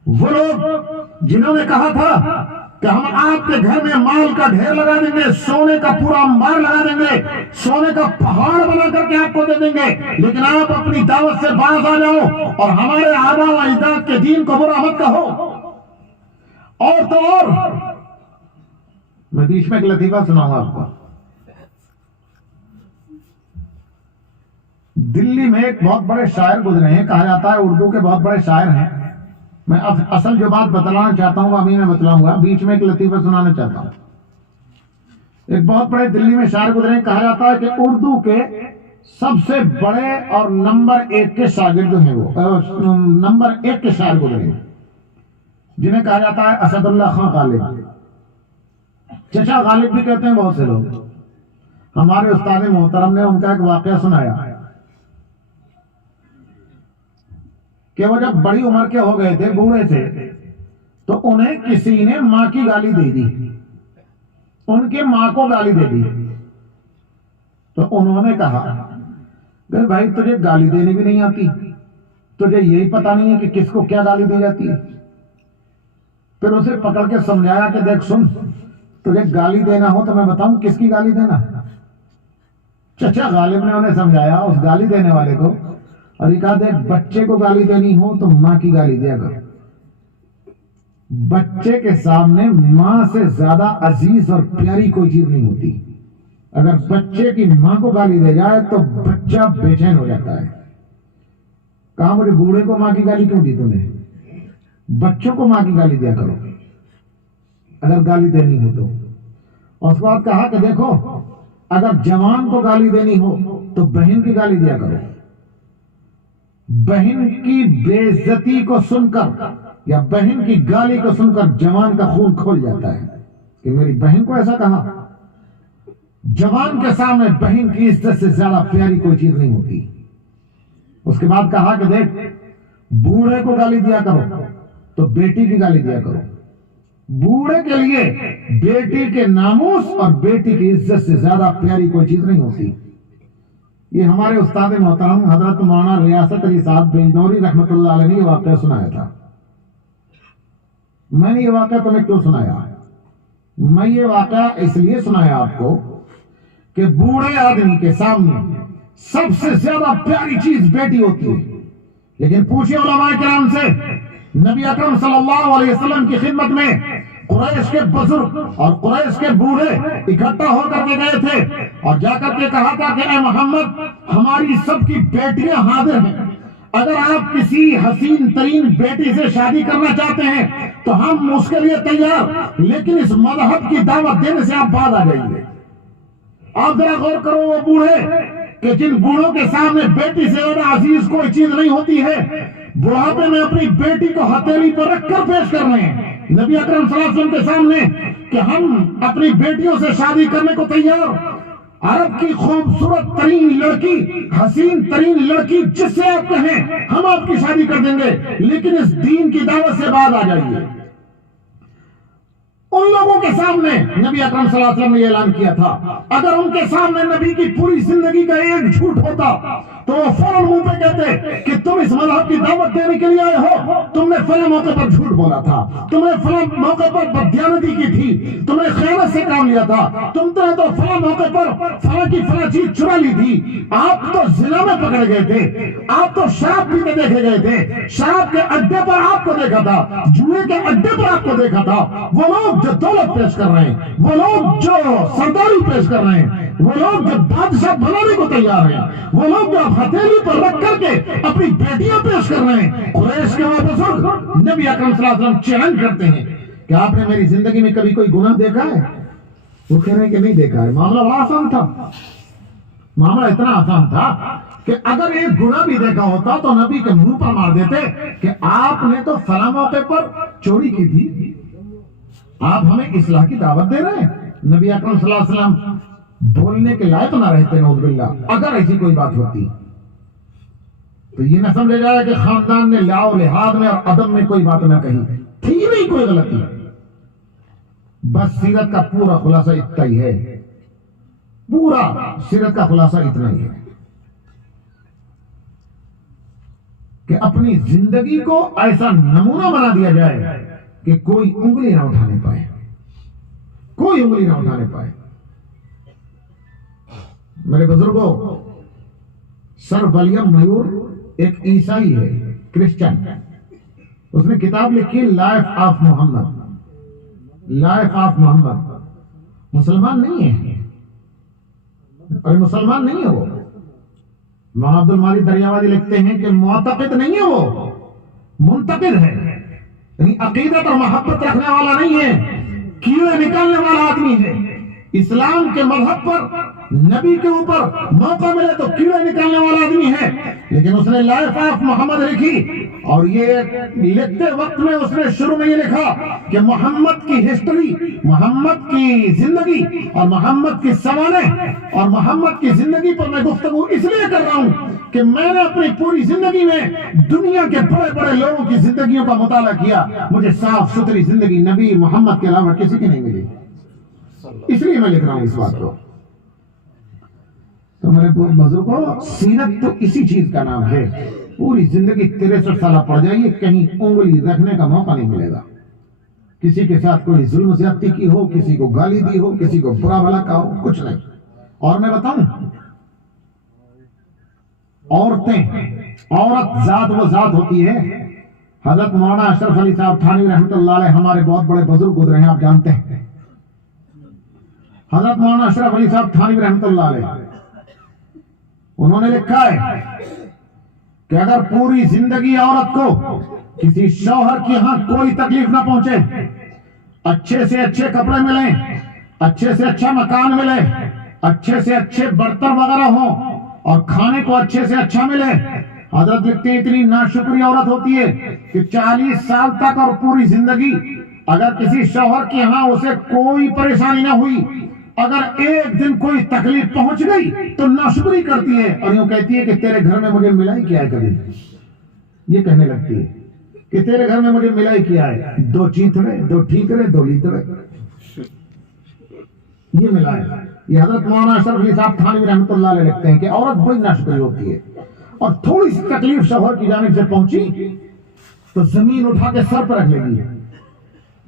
وہ لوگ جنہوں نے کہا تھا کہ ہم آپ کے گھر میں مال کا ڈھیر لگا دیں گے، سونے کا پورا انبار لگا دیں گے، سونے کا پہاڑ بنا کر کے آپ کو دے دیں گے، لیکن آپ اپنی دعوت سے باز آ جاؤ اور ہمارے آبا و اجداد کے دین کو برا مت کہو۔ اور تو اور میں بیچ میں ایک لطیفہ سناؤں گا آپ کو۔ دلی میں ایک بہت بڑے شاعر گزرے ہیں، کہا جاتا ہے اردو کے بہت بڑے شاعر ہیں۔ میں اصل جو بات بتلانا چاہتا ہوں وہ ابھی میں بتلاؤں گا، بیچ میں ایک لطیفہ سنانا چاہتا ہوں۔ ایک بہت بڑے دلی میں شاعر گزرے ہیں، کہا جاتا ہے کہ اردو کے سب سے بڑے اور نمبر 1 کے شاگرد ہیں، وہ نمبر 1 کے شاعر گزرے ہیں، جنہیں کہا جاتا ہے اسد اللہ خان غالب، چچا غالب بھی کہتے ہیں بہت سے لوگ۔ ہمارے استاد محترم نے ان کا ایک واقعہ سنایا کہ وہ جب بڑی عمر کے ہو گئے تھے، بوڑھے تھے، تو انہیں کسی نے ماں کی گالی دے دی، ان کی ماں کو گالی دے دی۔ تو انہوں نے کہا کہ بھائی تجھے گالی دینے بھی نہیں آتی، تجھے یہی پتا نہیں ہے کہ کس کو کیا گالی دی جاتی ہے۔ پھر اسے پکڑ کے سمجھایا کہ دیکھ سن، تجھے گالی دینا ہو تو میں بتاؤں کس کی گالی دینا۔ چچا غالب نے انہیں سمجھایا اس گالی دینے والے کو، اور یہ کہا دیکھ بچے کو گالی دینی ہو تو ماں کی گالی دیا کر۔ بچے کے سامنے ماں سے زیادہ عزیز اور پیاری کوئی چیز نہیں ہوتی۔ اگر بچے کی ماں کو گالی دے جائے تو بچہ بے چین ہو جاتا ہے۔ کہا مجھے بوڑھے کو ماں کی گالی کیوں دی تم نے؟ بچوں کو ماں کی گالی دیا کرو اگر گالی دینی ہو تو۔ اور اس کے بعد کہا کہ دیکھو اگر جوان کو گالی دینی ہو تو بہن کی گالی دیا کرو۔ بہن کی بے عزتی کو سن کر یا بہن کی گالی کو سن کر جوان کا خون کھول جاتا ہے کہ میری بہن کو ایسا کہا۔ جوان کے سامنے بہن کی عزت سے زیادہ پیاری کوئی چیز نہیں ہوتی۔ اس کے بعد کہا کہ دیکھ بوڑھے کو گالی دیا کرو تو بیٹی کی گالی دیا کرو۔ بوڑھے کے لیے بیٹی کے ناموس اور بیٹی کی عزت سے زیادہ پیاری کوئی چیز نہیں ہوتی۔ یہ ہمارے استاد محترم حضرت مولانا ریاست علی صاحب بجنوری رحمۃ اللہ علیہ نے یہ واقعہ سنایا تھا۔ میں نے یہ واقعہ تمہیں کیوں سنایا؟ میں یہ واقعہ اس لیے سنایا آپ کو کہ بوڑھے آدمی کے سامنے سب سے زیادہ پیاری چیز بیٹی ہوتی ہے، لیکن پوچھئے علماء کرام سے، نبی اکرم صلی اللہ علیہ وسلم کی خدمت میں قریش کے بزرگ اور قریش کے بوڑھے اکٹھا ہو کر کے گئے تھے اور جا کر کے کہا تھا کہ اے محمد ہماری سب کی بیٹیاں حاضر ہیں، اگر آپ کسی حسین ترین بیٹی سے شادی کرنا چاہتے ہیں تو ہم اس کے لیے تیار، لیکن اس مذہب کی دعوت دینے سے آپ باز آ جائیے۔ آپ ذرا غور کرو وہ بوڑھے کہ جن بوڑھوں کے سامنے بیٹی سے زیادہ عزیز کوئی چیز نہیں ہوتی ہے، بڑھاپے میں اپنی بیٹی کو ہتھیلی پر رکھ کر پیش کر رہے ہیں نبی اکرم صلی اللہ علیہ وسلم کے سامنے کہ ہم اپنی بیٹیوں سے شادی کرنے کو تیار۔ عرب کی خوبصورت ترین لڑکی، حسین ترین لڑکی جس سے آپ کہیں ہم آپ کی شادی کر دیں گے، لیکن اس دین کی دعوت سے باز آ جائیے۔ ان لوگوں کے سامنے نبی اکرم صلی اللہ علیہ وسلم نے یہ اعلان کیا تھا، اگر ان کے سامنے نبی کی پوری زندگی کا ایک جھوٹ ہوتا تو وہ فوراً منہ پہ کہتے کہ تم اس مذہب کی دعوت دینے کے لیے آئے ہو، تم نے فلاں موقع پر جھوٹ بولا تھا، تم نے فلاں موقع پر بددیانتی کی تھی، تم نے خیانت سے کام لیا تھا، تم نے تو فلاں موقع پر فلاں کی فلاں چیز چرا لی تھی، آپ تو زنا میں پکڑے گئے تھے، آپ تو شراب پیتے دیکھے گئے تھے، شراب کے اڈے پر آپ کو دیکھا تھا، جوئے کے اڈے پر آپ کو دیکھا تھا۔ وہ لوگ جو دولت پیش کر رہے ہیں، وہ لوگ جو سرداری پیش کر رہے ہیں، وہ لوگ جو بادشاہ بنانے کو تیار ہیں، وہ لوگ جو ہتھیلی پر رکھ کر کے اپنی بیٹیاں پیش کر رہے ہیں، قریش کے وہ بزرگ نبی اکرم صلی اللہ علیہ وسلم چیلنج کرتے ہیں کہ آپ نے میری زندگی میں کبھی کوئی گناہ دیکھا ہے؟ وہ کہہ رہے ہیں کہ نہیں دیکھا ہے۔ معاملہ بڑا آسان تھا، معاملہ اتنا آسان تھا کہ اگر ایک گناہ بھی دیکھا ہوتا تو نبی کے منہ پر مار دیتے کہ آپ نے تو فلاں موقع پر چوری کی تھی، آپ ہمیں اصلاح کی دعوت دے رہے ہیں۔ نبی اکرم صلی اللہ علیہ وسلم بولنے کے لائق نہ رہتے نعوذ باللہ۔ اگر ایسی کوئی بات ہوتی تو یہ نہ سمجھا جائے کہ خاندان نے لاؤ لحاظ میں اور ادب میں کوئی بات نہ کہی تھی، نہیں کوئی غلطی، بس سیرت کا پورا خلاصہ اتنا ہی ہے، پورا سیرت کا خلاصہ اتنا ہی ہے کہ اپنی زندگی کو ایسا نمونہ بنا دیا جائے کہ کوئی انگلی نہ اٹھانے پائے۔ کوئی انگلی نہ اٹھانے پائے۔ میرے بزرگوں، سر ولیم میور ایک عیسائی ہے، کرسچن، اس نے کتاب لکھی life of Muhammad, life of Muhammad. مسلمان نہیں ہے، اور مسلمان نہیں ہے وہ۔ مولانا عبد المالک دریاوادی لکھتے ہیں کہ معتقد نہیں ہے وہ، منتقد ہے، یعنی عقیدت اور محبت رکھنے والا نہیں ہے، کیڑے نکالنے والا آدمی ہے۔ اسلام کے مذہب پر، نبی کے اوپر موقع ملے تو کیڑے نکالنے والا آدمی ہے، لیکن اس نے لائف آف محمد لکھی، اور یہ لکھتے وقت میں اس نے شروع میں یہ لکھا کہ محمد کی ہسٹری، محمد کی زندگی اور محمد کی سوانح اور محمد کی زندگی پر میں گفتگو اس لیے کر رہا ہوں کہ میں نے اپنی پوری زندگی میں دنیا کے بڑے بڑے لوگوں کی زندگیوں کا مطالعہ کیا، مجھے صاف ستھری زندگی نبی محمد کے علاوہ کسی کی نہیں ملی، اس لیے میں لکھ رہا ہوں اس بات کو۔ تو میرے بزرگوں، سیرت تو اسی چیز کا نام ہے۔ پوری زندگی 63 سالہ پڑ جائیے، کہیں انگلی رکھنے کا موقع نہیں ملے گا، کسی کے ساتھ کوئی ظلم زیادتی کی ہو، کسی کو گالی دی ہو، کسی کو برا بھلا کہا ہو، کچھ نہیں۔ اور میں بتاؤں، عورت ذات و ذات ہوتی ہے۔ حضرت مولانا اشرف علی صاحب تھانوی رحمۃ اللہ علیہ ہمارے بہت بڑے بزرگ گزرے ہیں، آپ جانتے ہیں۔ حضرت مولانا اشرف علی صاحب تھانوی رحمۃ اللہ علیہ، انہوں نے لکھا ہے کہ اگر پوری زندگی عورت کو کسی شوہر کی ہاں کوئی تکلیف نہ پہنچے، اچھے سے اچھے کپڑے ملیں، اچھے سے اچھا مکان ملے، اچھے سے اچھے برتن وغیرہ ہوں، اور کھانے کو اچھے سے اچھا ملے، حضرت لکھتے ہیں اتنی ناشکری عورت ہوتی ہے کہ 40 سال تک اور پوری زندگی اگر کسی شوہر کی ہاں اسے کوئی پریشانی نہ ہوئی، اگر ایک دن کوئی تکلیف پہنچ گئی تو ناشکری کرتی ہے، اور یوں کہتی ہے کہ تیرے گھر میں مجھے ملا ہی کیا ہے کبھی، یہ کہنے لگتی ہے کہ تیرے گھر میں مجھے ملا ہی کیا ہے، 2 چیتڑے، 2 ٹھیکرے، 2 لیتڑے، یہ ملا ہے۔ یہ حضرت مولانا اشرف علی صاحب تھانوی رحمۃ اللہ علیہ لکھتے ہیں کہ عورت بڑی ناشکری ہوتی ہے، اور تھوڑی سی تکلیف شوہر کی جانب سے پہنچی تو زمین اٹھا کے سر پر رکھ لے گی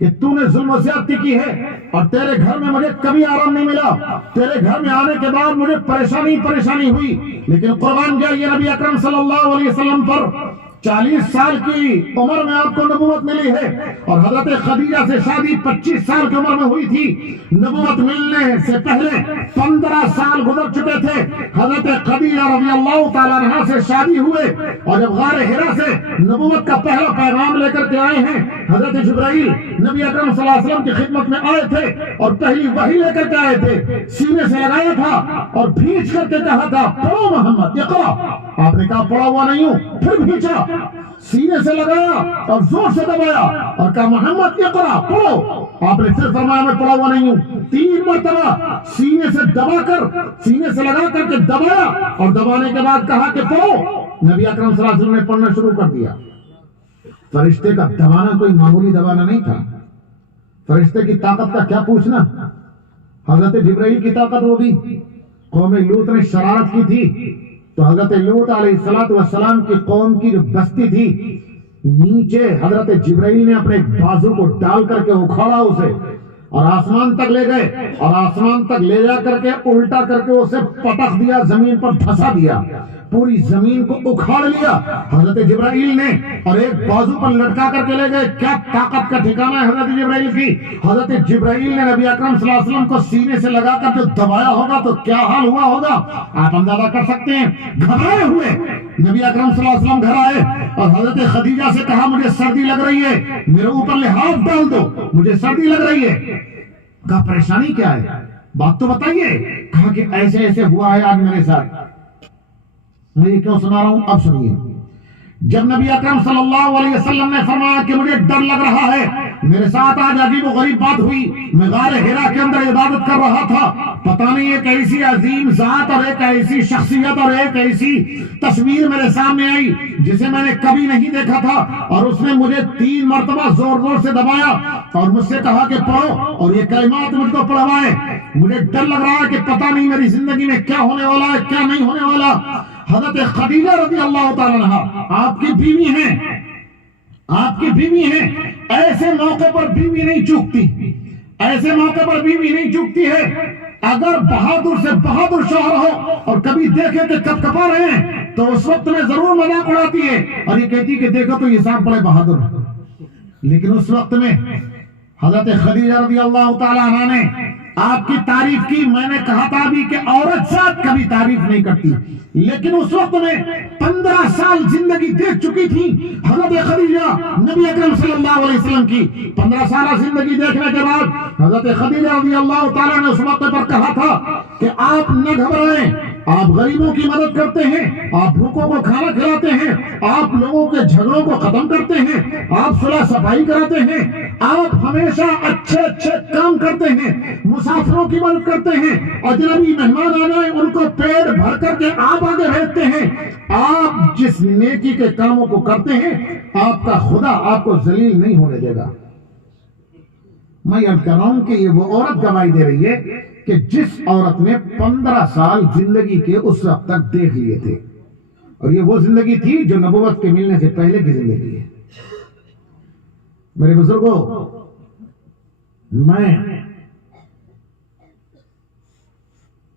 کہ تو نے ظلم و زیادتی کی ہے، اور تیرے گھر میں مجھے کبھی آرام نہیں ملا، تیرے گھر میں آنے کے بعد مجھے پریشانی ہوئی، لیکن قربان جائیے نبی اکرم صلی اللہ علیہ وسلم پر 40 سال کی عمر میں آپ کو نبوت ملی ہے، اور حضرت خدیجہ سے شادی 25 سال کی عمر میں ہوئی تھی۔ نبوت ملنے سے پہلے 15 سال گزر چکے تھے۔ حضرت خدیجہ رضی اللہ تعالیٰ عنہا سے شادی ہوئے، اور جب غار حرا سے نبوت کا پہلا پیغام لے کر کے آئے ہیں، حضرت جبرائیل نبی اکرم صلی اللہ علیہ وسلم کی خدمت میں آئے تھے، اور پہلی وحی لے کر کے آئے تھے، سینے سے لگایا تھا اور بھینچ کر کے کہا تھا پڑھو محمد اقرا، آپ نے کہا پڑھا ہوا نہیں ہوں، پھر بھینچا، سینے سے لگایا اور زور سے دبایا اور کہا محمد اقرا پڑھو، آپ نے پھر فرمایا میں پڑھا ہوا نہیں ہوں، 3 مرتبہ سینے سے دبا کر، سینے سے لگا کر کے دبایا، اور دبانے کے بعد کہا کہ پڑھو۔ نبی اکرم صلی اللہ علیہ وسلم نے پڑھنا شروع کر دیا۔ فرشتے کا دبانا کوئی معمولی دبانا نہیں تھا، فرشتے کی طاقت کا کیا پوچھنا، حضرت جبرائیل کی طاقت ہوگی۔ قوم لوط نے شرارت کی تھی تو حضرت لوط علیہ السلام کی قوم کی جو بستی تھی، نیچے حضرت جبرائیل نے اپنے بازو کو ڈال کر کے اکھاڑا اسے، اور آسمان تک لے گئے، اور آسمان تک لے جا کر کے الٹا کر کے اسے پٹخ دیا، زمین پر دھسا دیا، پوری زمین کو اکھاڑ لیا حضرت جبرائیل نے، اور ایک بازو پر لٹکا کر کے لے گئے۔ کیا طاقت کا ٹھکانہ ہے حضرت جبرائیل کی۔ حضرت جبرائیل نے نبی اکرم صلی اللہ علیہ وسلم کو سینے سے لگا کر جو دبایا ہوگا تو کیا حال ہوا ہوگا، آپ اندازہ کر سکتے ہیں۔ گھبرائے ہوئے نبی اکرم صلی اللہ علیہ وسلم گھر آئے، اور حضرت خدیجہ سے کہا مجھے سردی لگ رہی ہے، میرے اوپر لحاف ڈال دو، مجھے سردی لگ رہی ہے۔ کہا پریشانی کیا ہے، بات تو بتائیے۔ کہا کہ ایسے ایسے ہوا ہے آج میرے ساتھ۔ میں یہ کیوں سنا رہا ہوں، اب سنیے۔ جب نبی اکرم صلی اللہ علیہ وسلم نے فرمایا کہ مجھے ڈر لگ رہا ہے، میرے ساتھ آج عجیب و غریب بات ہوئی، میں غار حرا کے اندر عبادت کر رہا تھا، پتہ نہیں ایک ایسی عظیم ذات اور ایک ایسی شخصیت اور ایک ایسی تصویر میرے سامنے آئی جسے میں نے کبھی نہیں دیکھا تھا، اور اس نے مجھے 3 مرتبہ زور زور سے دبایا اور مجھ سے کہا کہ پڑھو، اور یہ کلمات مجھ کو پڑھوائے۔ مجھے ڈر لگ رہا ہے کہ پتہ نہیں میری زندگی میں کیا ہونے والا ہے، کیا نہیں ہونے والا۔ حضرت خدیجہ رضی اللہ تعالیٰ عنہا آپ کی بیوی ہیں، آپ کی بیوی ہیں، ایسے موقع پر بیوی نہیں چوکتی، ایسے موقع پر بیوی نہیں چوکتی ہے. اگر بہادر سے بہادر شوہر ہو اور کبھی دیکھے کہ کپ کپا رہے ہیں تو اس وقت میں ضرور مذاق اڑاتی ہے اور یہ کہتی کہ دیکھو تو یہ صاحب بڑے بہادر ہیں. لیکن اس وقت میں حضرت خدیجہ رضی اللہ تعالی عنہ نے آپ کی تعریف کی. میں نے کہا تھا ابھی کہ عورت ذات کبھی تعریف نہیں کرتی، لیکن اس وقت میں 15 سال زندگی دیکھ چکی تھی حضرت خدیجہ نبی اکرم صلی اللہ علیہ وسلم کی. 15 سالہ زندگی دیکھنے کے بعد حضرت خدیجہ رضی اللہ تعالیٰ نے اس موقع پر کہا تھا کہ آپ نہ گھبرائیں، آپ غریبوں کی مدد کرتے ہیں، آپ بھوکوں کو کھانا کھلاتے ہیں، آپ لوگوں کے جھگڑوں کو ختم کرتے ہیں، آپ صلح صفائی کراتے ہیں، آپ ہمیشہ اچھے اچھے کام کرتے ہیں، مسافروں کی مدد کرتے ہیں، اجنبی مہمان آنا ہے ان کو پیٹ بھر کر کے آپ آگے بھیجتے ہیں. آپ جس نیکی کے کاموں کو کرتے ہیں آپ کا خدا آپ کو ذلیل نہیں ہونے دے گا. میں یاد کر رہا ہوں کہ یہ وہ عورت گواہی دے رہی ہے کہ جس عورت نے 15 سال زندگی کے اس وقت تک دیکھ لیے تھے، اور یہ وہ زندگی تھی جو نبوت کے ملنے سے پہلے کی زندگی ہے. میرے بزرگوں، میں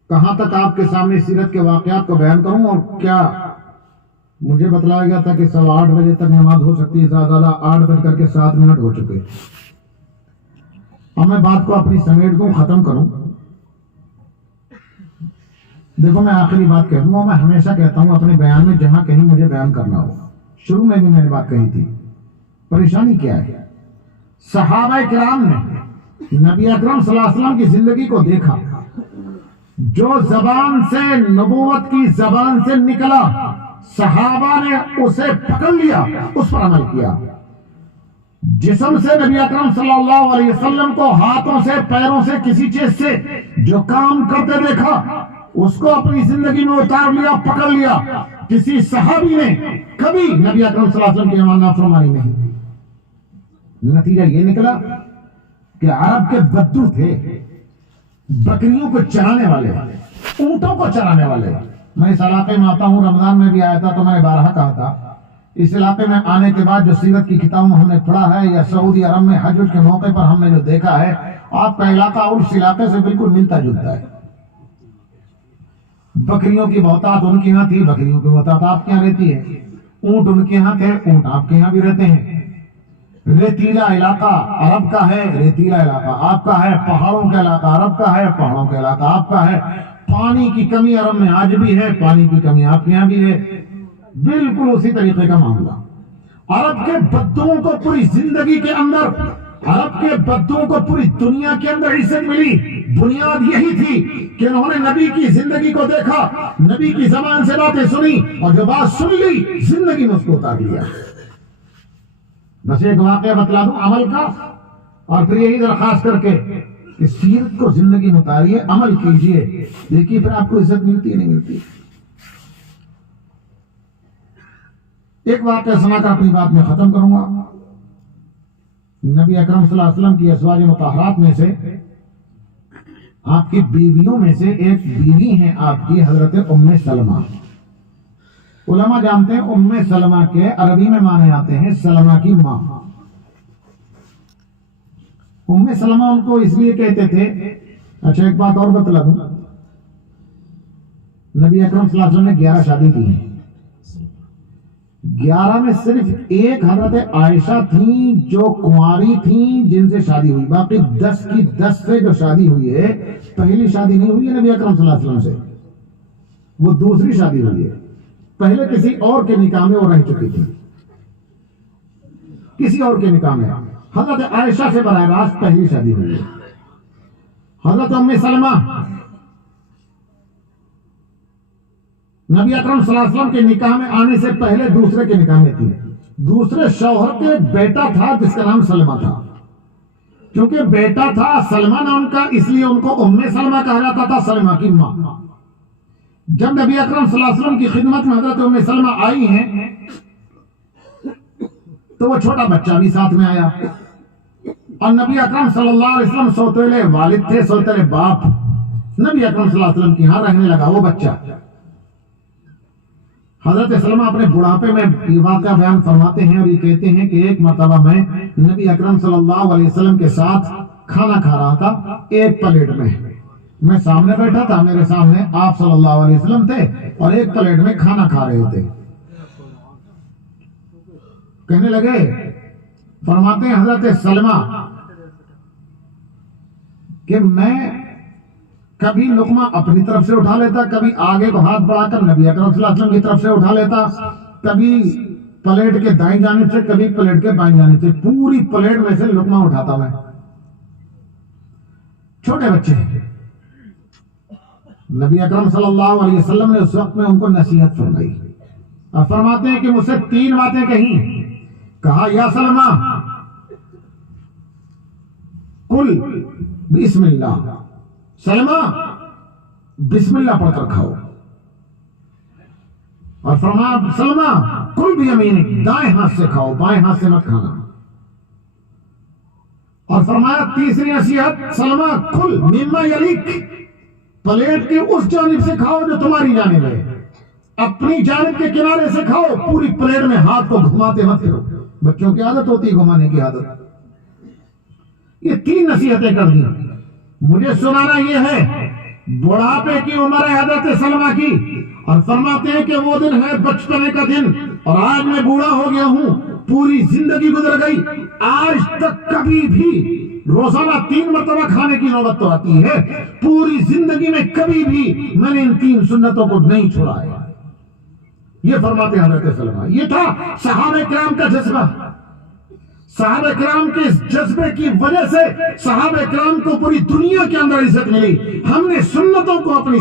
کہاں تک آپ کے سامنے سیرت کے واقعات کو بیان کروں، اور کیا مجھے بتلایا گیا تھا کہ 8:15 بجے تک نماز ہو سکتی ہے، زیادہ 8:07 ہو چکے. اب میں بات کو اپنی سمیٹ دوں، ختم کروں. دیکھو میں آخری بات کہہ دوں، میں ہمیشہ کہتا ہوں اپنے بیان میں جہاں کہیں مجھے بیان کرنا ہو. شروع میں بھی میں نے بات کہی تھی، پریشانی کیا ہے؟ صحابہ کرام نے نبی اکرم صلی اللہ علیہ وسلم کی زندگی کو دیکھا، جو زبان سے نبوت کی زبان سے نکلا صحابہ نے اسے پکڑ لیا، اس پر عمل کیا. جسم سے نبی اکرم صلی اللہ علیہ وسلم کو ہاتھوں سے پیروں سے کسی چیز سے جو کام کرتے دیکھا اس کو اپنی زندگی میں اتار لیا، پکڑ لیا. کسی صحابی نے کبھی نبی اکرم صلی اللہ علیہ وسلم کی نافرمانی نہیں. نتیجہ یہ نکلا کہ عرب کے بدو تھے، بکریوں کو چرانے والے، اونٹوں کو چرانے والے. میں اس علاقے میں آتا ہوں، رمضان میں بھی آیا تھا تو میں نے بارہا کہا تھا، اس علاقے میں آنے کے بعد جو سیرت کی کتابوں میں ہم نے پڑھا ہے یا سعودی عرب میں حج کے موقع پر ہم نے جو دیکھا ہے، آپ کا علاقہ اور اس علاقے سے بالکل ملتا جلتا ہے. بکریوں کی بہتات ان کے یہاں تھی، بکریوں کی بہتات آپ کے یہاں رہتی ہے. اونٹ ان کے یہاں تھے، اونٹ آپ کے یہاں بھی رہتے ہیں. ریتیلا علاقہ عرب کا ہے، ریتیلا علاقہ آپ کا ہے. پہاڑوں کا علاقہ عرب کا ہے، پہاڑوں کا علاقہ آپ کا ہے. پانی کی کمی عرب میں آج بھی ہے، پانی کی کمی آپ کے یہاں بھی ہے. بالکل اسی طریقے کا معاملہ. عرب کے بدوؤں کو پوری زندگی کے اندر، عرب کے بدوؤں کو پوری دنیا کے اندر عزت ملی. بنیاد یہی تھی کہ انہوں نے نبی کی زندگی کو دیکھا، نبی کی زبان سے باتیں سنی، اور جو بات سن لی زندگی میں اس کو اتار لیا. بس ایک واقعہ بتلا دوں عمل کا، اور پھر یہی درخواست کر کے کہ سیرت کو زندگی میں اتاریے، عمل کیجئے، دیکھیے پھر آپ کو عزت ملتی نہیں ملتی. ایک واقعہ سنا کر اپنی بات میں ختم کروں گا. نبی اکرم صلی اللہ علیہ وسلم کی ازواج مطہرات میں سے، آپ کی بیویوں میں سے ایک بیوی ہیں آپ کی حضرت ام سلمہ. علماء جانتے ہیں ام سلمہ کے عربی میں معنی آتے ہیں سلمہ کی ماں. ام سلمہ ان کو اس لیے کہتے تھے. اچھا ایک بات اور بتلا دوں، نبی اکرم صلی اللہ علیہ وسلم نے 11 شادی کی ہیں. 11 میں صرف ایک حضرت عائشہ تھیں جو کنواری تھیں جن سے شادی ہوئی. باقی 10 کی 10 سے جو شادی ہوئی ہے، پہلی شادی نہیں ہوئی ہے نبی اکرم صلی اللہ علیہ وسلم سے، وہ دوسری شادی ہوئی ہے. پہلے کسی اور کے نکاح میں وہ رہ چکی تھی، کسی اور کے نکاح میں. حضرت عائشہ سے براہ راست پہلی شادی ہوئی ہے. حضرت ام سلمہ نبی اکرم صلی اللہ علیہ وسلم کے نکاح میں آنے سے پہلے دوسرے کے نکاح میں تھی. دوسرے شوہر کے بیٹا تھا جس کا نام سلمہ تھا. کیونکہ بیٹا تھا سلمہ نام کا، اس لیے ان کو ام سلمہ کہا جاتا تھا، سلمہ کی ماں. جب نبی اکرم صلی اللہ علیہ وسلم کی خدمت میں حضرت ام سلمہ آئی ہیں تو وہ چھوٹا بچہ بھی ساتھ میں آیا، اور نبی اکرم صلی اللہ علیہ وسلم سوتیلے والد تھے، سوتیلے باپ. نبی اکرم صلی اللہ علیہ وسلم کی یہاں رہنے لگا وہ بچہ. حضرت سلمہ اپنے بڑھاپے میں یہ واقعہ بیان فرماتے ہیں اور یہ کہتے ہیں کہ ایک مرتبہ میں نبی اکرم صلی اللہ علیہ وسلم کے ساتھ کھانا کھا رہا تھا ایک پلیٹ میں سامنے بیٹھا تھا، میرے سامنے آپ صلی اللہ علیہ وسلم تھے اور ایک پلیٹ میں کھانا کھا رہے تھے. کہنے لگے، فرماتے ہیں حضرت سلمہ کہ میں کبھی لقمہ اپنی طرف سے اٹھا لیتا، کبھی آگے کو ہاتھ بڑھا کر نبی اکرم صلی اللہ علیہ وسلم کی طرف سے اٹھا لیتا، کبھی پلیٹ کے دائیں جانب سے، کبھی پلیٹ کے بائیں جانب سے، پوری پلیٹ میں سے لقمہ اٹھاتا میں. چھوٹے بچے ہیں. نبی اکرم صلی اللہ علیہ وسلم نے اس وقت میں ان کو نصیحت فرمائی اور فرماتے ہیں کہ مجھ سے 3 باتیں کہیں. کہا، یا سلمہ کل بسم اللہ، سلمہ بسم اللہ پڑھ کر کھاؤ. اور فرمایا، سلمہ کل بیمینک، دائیں ہاتھ سے کھاؤ، بائیں ہاتھ سے مت کھانا. اور فرمایا تیسری نصیحت، سلمہ کل مما یلیک، پلیٹ کے اس جانب سے کھاؤ جو تمہاری جانب ہے، اپنی جانب کے کنارے سے کھاؤ، پوری پلیٹ میں ہاتھ کو گھماتے مت پھرو. بچوں کی عادت ہوتی ہے گھمانے کی عادت. یہ 3 نصیحتیں کر دی. مجھے سنانا یہ ہے بڑھاپے کی عمر ہے حضرت سلمہ کی، اور فرماتے ہیں کہ وہ دن ہے بچپنے کا دن، اور آج میں بوڑھا ہو گیا ہوں، پوری زندگی گزر گئی، آج تک کبھی بھی روزانہ 3 مرتبہ کھانے کی نوبت تو آتی ہے، پوری زندگی میں کبھی بھی میں نے ان 3 سنتوں کو نہیں چھوڑا ہے. یہ فرماتے ہیں حضرت سلمہ. یہ تھا صحابہ کرام کا جذبہ. صحابہ کرام کے اس جذبے کی وجہ سے صحابہ کرام کو پوری دنیا کے اندر عزت ملی. ہم نے سنتوں کو اپنی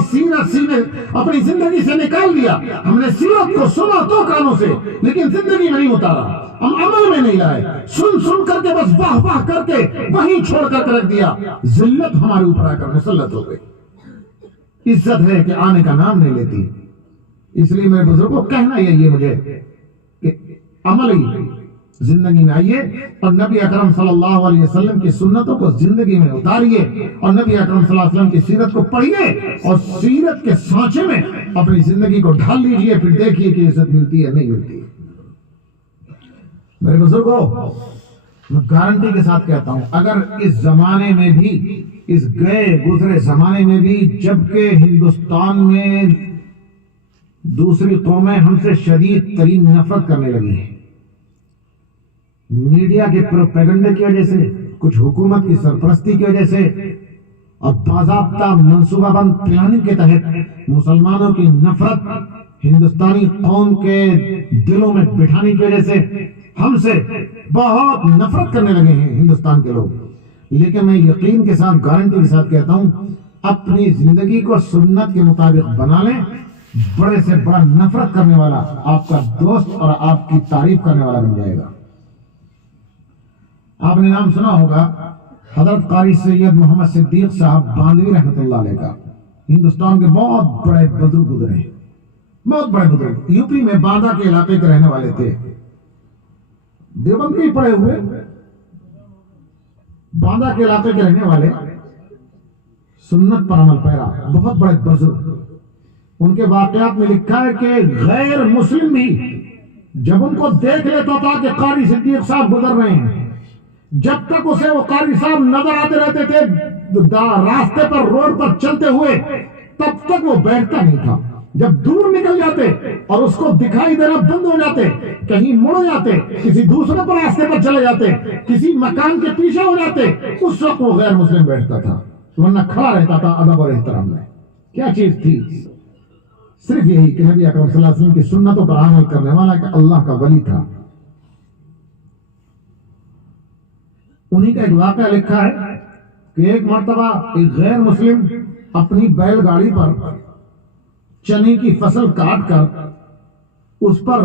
اپنی زندگی سے نکال دیا. ہم نے سیرت کو سنا تو کانوں سے، لیکن زندگی میں نہیں اتارا، ہم عمل میں نہیں لائے، سن کر کے بس واہ واہ کر کے وہیں چھوڑ کر رکھ دیا. ذلت ہمارے اوپر آ کر مسلط ہو گئی. عزت ہے کہ آنے کا نام نہیں لیتی. اس لیے میرے بزرگوں کہنا یہی ہے مجھے کہ عملی زندگی میں آئیے اور نبی اکرم صلی اللہ علیہ وسلم کی سنتوں کو زندگی میں اتاریے، اور نبی اکرم صلی اللہ علیہ وسلم کی سیرت کو پڑھیے اور سیرت کے سانچے میں اپنی زندگی کو ڈھال لیجئے. پھر دیکھیے کہ عزت ملتی ہے نہیں ملتی. میرے بزرگوں، میں گارنٹی کے ساتھ کہتا ہوں، اگر اس زمانے میں بھی، اس گئے گزرے زمانے میں بھی، جبکہ ہندوستان میں دوسری قومیں ہم سے شدید ترین نفرت کرنے لگی ہیں، میڈیا کے پروپیگنڈے کی وجہ سے، کچھ حکومت کی سرپرستی کی وجہ سے، اور باضابطہ منصوبہ بند پلاننگ کے تحت مسلمانوں کی نفرت ہندوستانی قوم کے دلوں میں بٹھانے کی وجہ سے ہم سے بہت نفرت کرنے لگے ہیں ہندوستان کے لوگ. لیکن میں یقین کے ساتھ، گارنٹی کے ساتھ کہتا ہوں، اپنی زندگی کو سنت کے مطابق بنا لیں، بڑے سے بڑا نفرت کرنے والا آپ کا دوست اور آپ کی تعریف کرنے والا بن جائے گا. آپ نے نام سنا ہوگا حضرت قاری سید محمد صدیق صاحب باندھوی رحمۃ اللہ علیہ کا. ہندوستان کے بہت بڑے بزرگ گزرے ہیں، بہت بڑے بزرگ. یو پی میں باندھا کے علاقے کے رہنے والے تھے، دیوبند کے ہی پڑے ہوئے، باندھا کے علاقے کے رہنے والے، سنت پر عمل پیرا، بہت بڑے بزرگ. ان کے واقعات میں لکھا ہے کہ غیر مسلم بھی جب ان کو دیکھ لیتا تھا کہ قاری صدیق صاحب گزر رہے ہیں، جب تک اسے وہ قاری صاحب نظر آتے رہتے تھے راستے پر، روڈ پر چلتے ہوئے، تب تک وہ بیٹھتا نہیں تھا. جب دور نکل جاتے اور اس کو دکھائی دینا بند ہو جاتے، کہیں مڑ جاتے، کسی دوسرے پر راستے پر چلے جاتے، کسی مکان کے پیچھے ہو جاتے، اس وقت وہ غیر مسلم بیٹھتا تھا، ورنہ کھڑا رہتا تھا ادب اور احترام میں. کیا چیز تھی؟ صرف یہی کہ نبی اکرم صلی اللہ علیہ وسلم کی سنتوں پر عمل کرنے والا کہ اللہ کا ولی تھا. انہی کا ایک واقعہ لکھا ہے کہ ایک مرتبہ ایک غیر مسلم اپنی بیل گاڑی پر چنے کی فصل کاٹ کر اس پر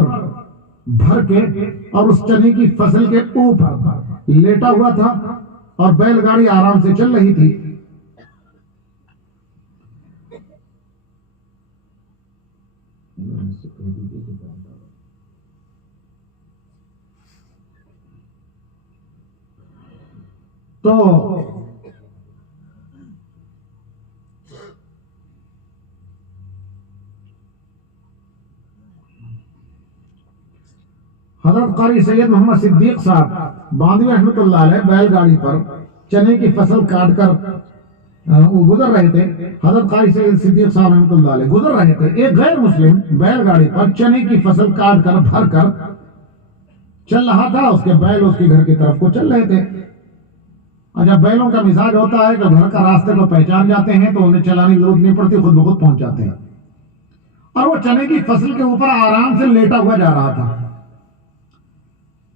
بھر کے اور اس چنے کی فصل کے اوپر لیٹا ہوا تھا اور بیل گاڑی آرام سے چل رہی تھی. تو حضرت قاری سید محمد صدیق صاحب باندھوی رحمۃ اللہ علیہ بیل گاڑی پر چنے کی فصل کاٹ کر وہ گزر رہے تھے، حضرت قاری سید صدیق صاحب رحمۃ اللہ علیہ گزر رہے تھے، ایک غیر مسلم بیل گاڑی پر چنے کی فصل کاٹ کر بھر کر چل رہا تھا، اس کے بیل اس کے گھر کی طرف کو چل رہے تھے۔ اور جب بیلوں کا مزاج ہوتا ہے کہ گھر کا راستے کو پہچان جاتے ہیں تو انہیں چلانے کی ضرورت نہیں پڑتی، خود بخود پہنچ جاتے ہیں، اور وہ چنے کی فصل کے اوپر آرام سے لیٹا ہوا جا رہا تھا۔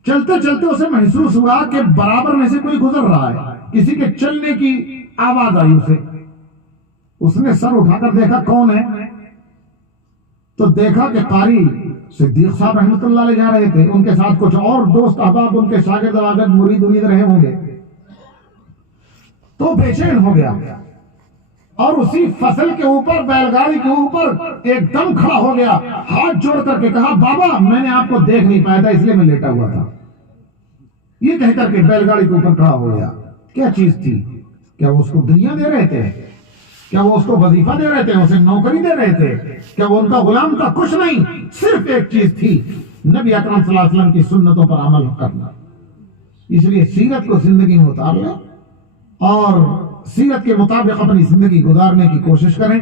چلتے چلتے اسے محسوس ہوا کہ برابر میں سے کوئی گزر رہا ہے، کسی کے چلنے کی آواز آئی اسے۔ اس نے سر اٹھا کر دیکھا کون ہے، تو دیکھا کہ قاری صدیق صاحب رحمۃ اللہ علیہ جا رہے تھے، ان کے ساتھ کچھ اور دوست احباب، ان کے شاگرد واگرد مرید رہے ہوں گے۔ تو بے چین ہو گیا اور اسی فصل کے اوپر، بیل گاڑی کے اوپر ایک دم کھڑا ہو گیا، ہاتھ جوڑ کر کے کہا بابا میں نے آپ کو دیکھ نہیں پایا تھا، اس لیے میں لیٹا ہوا تھا۔ یہ کہہ کر کے بیل گاڑی کے اوپر کھڑا ہو گیا۔ کیا چیز تھی؟ کیا وہ اس کو دنیا دے رہے تھے؟ کیا وہ اس کو وظیفہ دے رہے تھے؟ اسے نوکری دے رہے تھے؟ کیا وہ ان کا غلام تھا؟ کچھ نہیں، صرف ایک چیز تھی، نبی اکرم صلی اللہ علیہ وسلم کی سنتوں پر عمل کرنا۔ اس لیے سیرت کو زندگی میں اتار لیں اور سیرت کے مطابق اپنی زندگی گزارنے کی کوشش کریں۔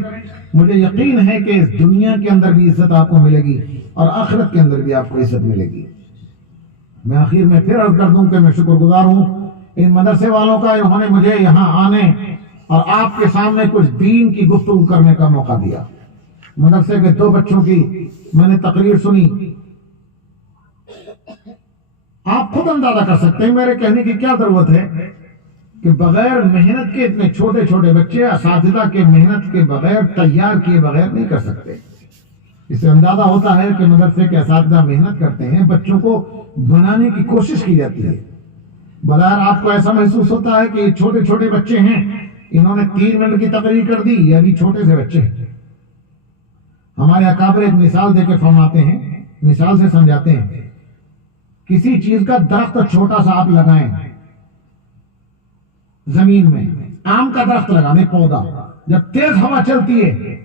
مجھے یقین ہے کہ اس دنیا کے اندر بھی عزت آپ کو ملے گی اور آخرت کے اندر بھی آپ کو عزت ملے گی۔ میں آخر میں پھر عرض کر دوں کہ میں شکر گزار ہوں ان مدرسے والوں کا، انہوں نے مجھے یہاں آنے اور آپ کے سامنے کچھ دین کی گفتگو کرنے کا موقع دیا۔ مدرسے کے 2 بچوں کی میں نے تقریر سنی، آپ خود اندازہ کر سکتے ہیں میرے کہنے کی کیا ضرورت ہے کہ بغیر محنت کے اتنے چھوٹے چھوٹے بچے اساتذہ کے محنت کے بغیر، تیار کیے بغیر نہیں کر سکتے۔ اس سے اندازہ ہوتا ہے کہ مدرسے کے اساتذہ محنت کرتے ہیں، بچوں کو بنانے کی کوشش کی جاتی ہے۔ بظاہر آپ کو ایسا محسوس ہوتا ہے کہ یہ چھوٹے چھوٹے بچے ہیں، انہوں نے 3 منٹ کی تقریر کر دی، یہ ابھی چھوٹے سے بچے ہیں۔ ہمارے اکابر ایک مثال دے کے فرماتے ہیں، مثال سے سمجھاتے ہیں، کسی چیز کا درخت چھوٹا سا آپ لگائیں زمین میں، آم کا درخت لگانے پودا، جب تیز ہوا چلتی ہے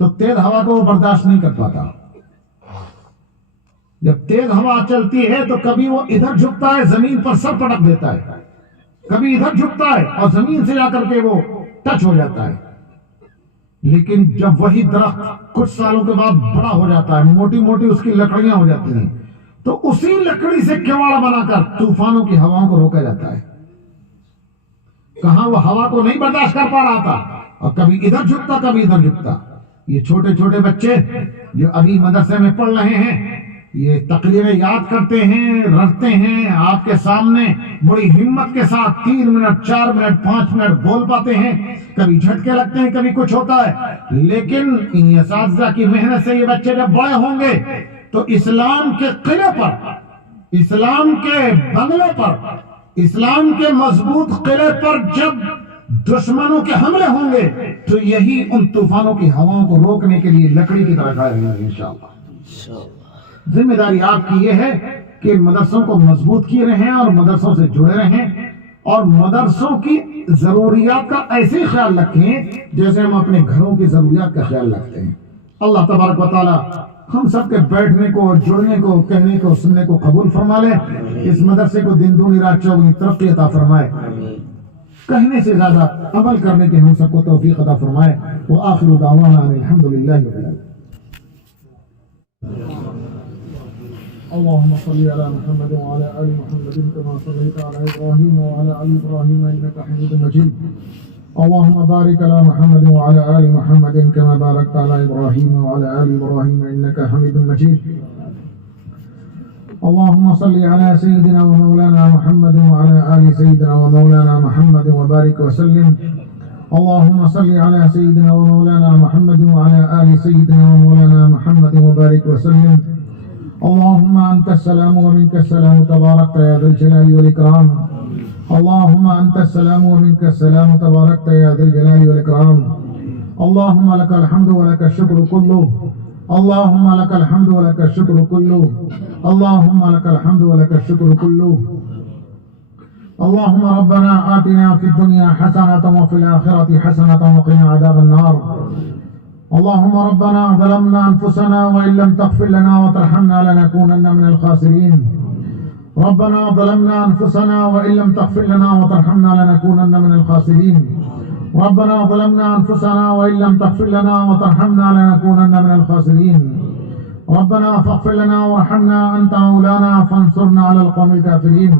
تو تیز ہوا کو وہ برداشت نہیں کر پاتا۔ جب تیز ہوا چلتی ہے تو کبھی وہ ادھر جھکتا ہے، زمین پر سر پٹک دیتا ہے، کبھی ادھر جھکتا ہے اور زمین سے جا کر کے وہ ٹچ ہو جاتا ہے۔ لیکن جب وہی درخت کچھ سالوں کے بعد بڑا ہو جاتا ہے، موٹی موٹی اس کی لکڑیاں ہو جاتی ہیں، تو اسی لکڑی سے کیواڑ بنا کر طوفانوں کی ہواؤں کو روکا جاتا ہے۔ کہاں وہ ہوا کو نہیں برداشت کر پا رہا تھا اور کبھی ادھر جھکتا کبھی ادھر جھکتا۔ یہ چھوٹے چھوٹے بچے جو ابھی مدرسے میں پڑھ رہے ہیں، یہ تقریریں یاد کرتے ہیں، رٹتے ہیں، آپ کے سامنے بڑی ہمت کے ساتھ 3 منٹ 4 منٹ 5 منٹ بول پاتے ہیں، کبھی جھٹکے لگتے ہیں، کبھی کچھ ہوتا ہے، لیکن ان اساتذہ کی محنت سے یہ بچے جب بڑے ہوں گے تو اسلام کے قلعے پر، اسلام کے بنگلے پر، اسلام کے مضبوط قلعے پر جب دشمنوں کے حملے ہوں گے تو یہی ان طوفانوں کی ہواؤں کو روکنے کے لیے لکڑی کی طرح کھڑے رہیں گے انشاءاللہ۔ ذمہ داری آپ کی یہ ہے کہ مدرسوں کو مضبوط کیے رہیں اور مدرسوں سے جڑے رہیں اور مدرسوں کی ضروریات کا ایسے ہی خیال رکھیں جیسے ہم اپنے گھروں کی ضروریات کا خیال رکھتے ہیں۔ اللہ تبارک و تعالی ہم سب کے بیٹھنے کو، جڑنے کو، کہنے کو، سننے کو قبول فرما لے، اس مدرسے کو دن دونی رات چوگنی ترقی عطا فرمائے، کہنے سے زیادہ عمل کرنے کے ہم سب کو توفیق عطا فرمائے۔ وآخر دعوانا الحمدللہ رب العالمین۔ اللهم صل على محمد وعلى آل محمد كما صليت على إبراهيم وعلى آل إبراهيم إنك حميد مجيد اللهم بارك على محمد وعلى آل محمد كما باركت على إبراهيم وعلى آل إبراهيم إنك حميد مجيد اللهم صل على سيدنا ومولانا محمد وعلى آل سيدنا ومولانا محمد وبارك وسلم اللهم صل على سيدنا ومولانا محمد وعلى آل سيدنا ومولانا محمد وبارك وسلم اللهم أنت السلام ومنك السلام تباركت يا ذا الجلال والإكرام اللهم أنت السلام ومنك السلام تباركت يا ذا الجلال والإكرام اللهم لك الحمد ولك الشكر كله اللهم لك الحمد ولك الشكر كله اللهم لك الحمد ولك الشكر كله اللهم ربنا آتنا في الدنيا حسنة وفي الآخرة حسنة وقنا عذاب النار اللهم ربنا ظلمنا أنفسنا وإن لم تغفر لنا وترحمنا لنكونن من الخاسرين ربنا ظلمنا أنفسنا وإن لم تغفر لنا وترحمنا لنكونن من الخاسرين ربنا ظلمنا أنفسنا وإن لم تغفر لنا وترحمنا لنكونن من الخاسرين ربنا فاغفر لنا وارحمنا أنت مولانا فانصرنا على القوم الكافرين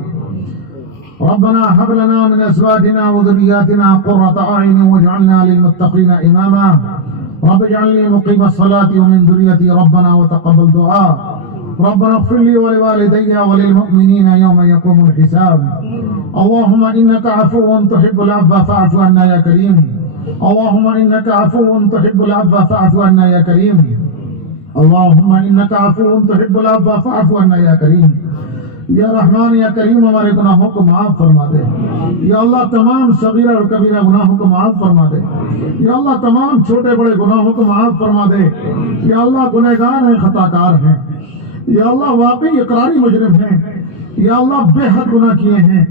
ربنا هب لنا من أزواجنا وذرياتنا قرة أعين واجعلنا للمتقين إماما رب اجعلني مقيم الصلاة ومن ذريتي ربنا وتقبل دعاء ربنا اغفر لي ولوالدي وللمؤمنين يوم يقوم الحساب اللهم إنك عفو تحب العفو فاعف عنا يا كريم اللهم إنك عفو تحب العفو فاعف عنا يا كريم اللهم إنك عفو تحب العفو فاعف عنا يا كريم یا رحمان یا کریم ہمارے گناہوں کو معاف فرما دے یا اللہ تمام صغیرہ اور کبیرہ گناہوں کو معاف فرما دے یا اللہ تمام چھوٹے بڑے گناہوں کو معاف فرما دے یا اللہ گنہگار ہیں خطا کار ہیں یا اللہ واقعی اقراری مجرم ہیں یا اللہ بے حد گناہ کیے ہیں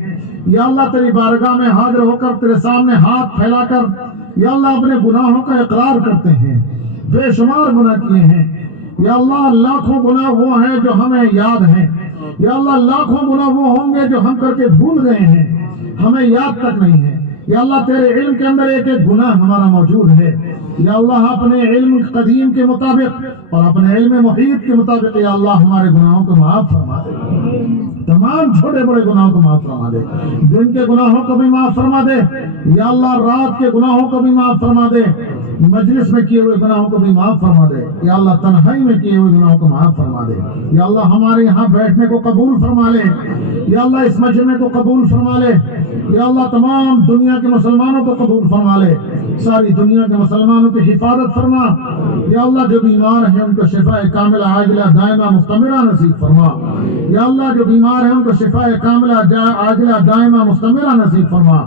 یا اللہ تیری بارگاہ میں حاضر ہو کر تیرے سامنے ہاتھ پھیلا کر یا اللہ اپنے گناہوں کا اقرار کرتے ہیں بے شمار گناہ کیے ہیں یا اللہ لاکھوں گناہ وہ ہیں جو ہمیں یاد ہیں یا اللہ لاکھوں گناہ وہ ہوں گے جو ہم کر کے بھول گئے ہیں ہمیں یاد تک نہیں ہے یا اللہ تیرے علم کے اندر ایک ایک گناہ ہمارا موجود ہے یا اللہ اپنے علم قدیم کے مطابق اور اپنے علم محیط کے مطابق یا اللہ ہمارے گناہوں کو معاف فرما دے تمام چھوٹے بڑے گناہوں کو معاف فرما دے دن کے گناہوں کو بھی معاف فرما دے یا اللہ رات کے گناہوں کو بھی معاف فرما دے مجلس میں کیے ہوئے گناہوں کو بھی معاف فرما دے یا اللہ تنہائی میں کیے ہوئے گناہوں کو معاف فرما دے یا اللہ ہمارے یہاں بیٹھنے کو قبول فرما لے یا اللہ اس مجمع کو قبول فرما لے یا اللہ تمام دنیا کے مسلمانوں کو قبول فرما لے ساری دنیا کے مسلمانوں کی حفاظت فرما یا اللہ جو بیمار ہیں ان کو شفاء کاملہ عاجلہ دائمہ مستمرہ نصیب فرما یا اللہ جو بیمار ہیں ان کو شفاء کاملہ عاجلہ دائمہ مستمرہ نصیب فرما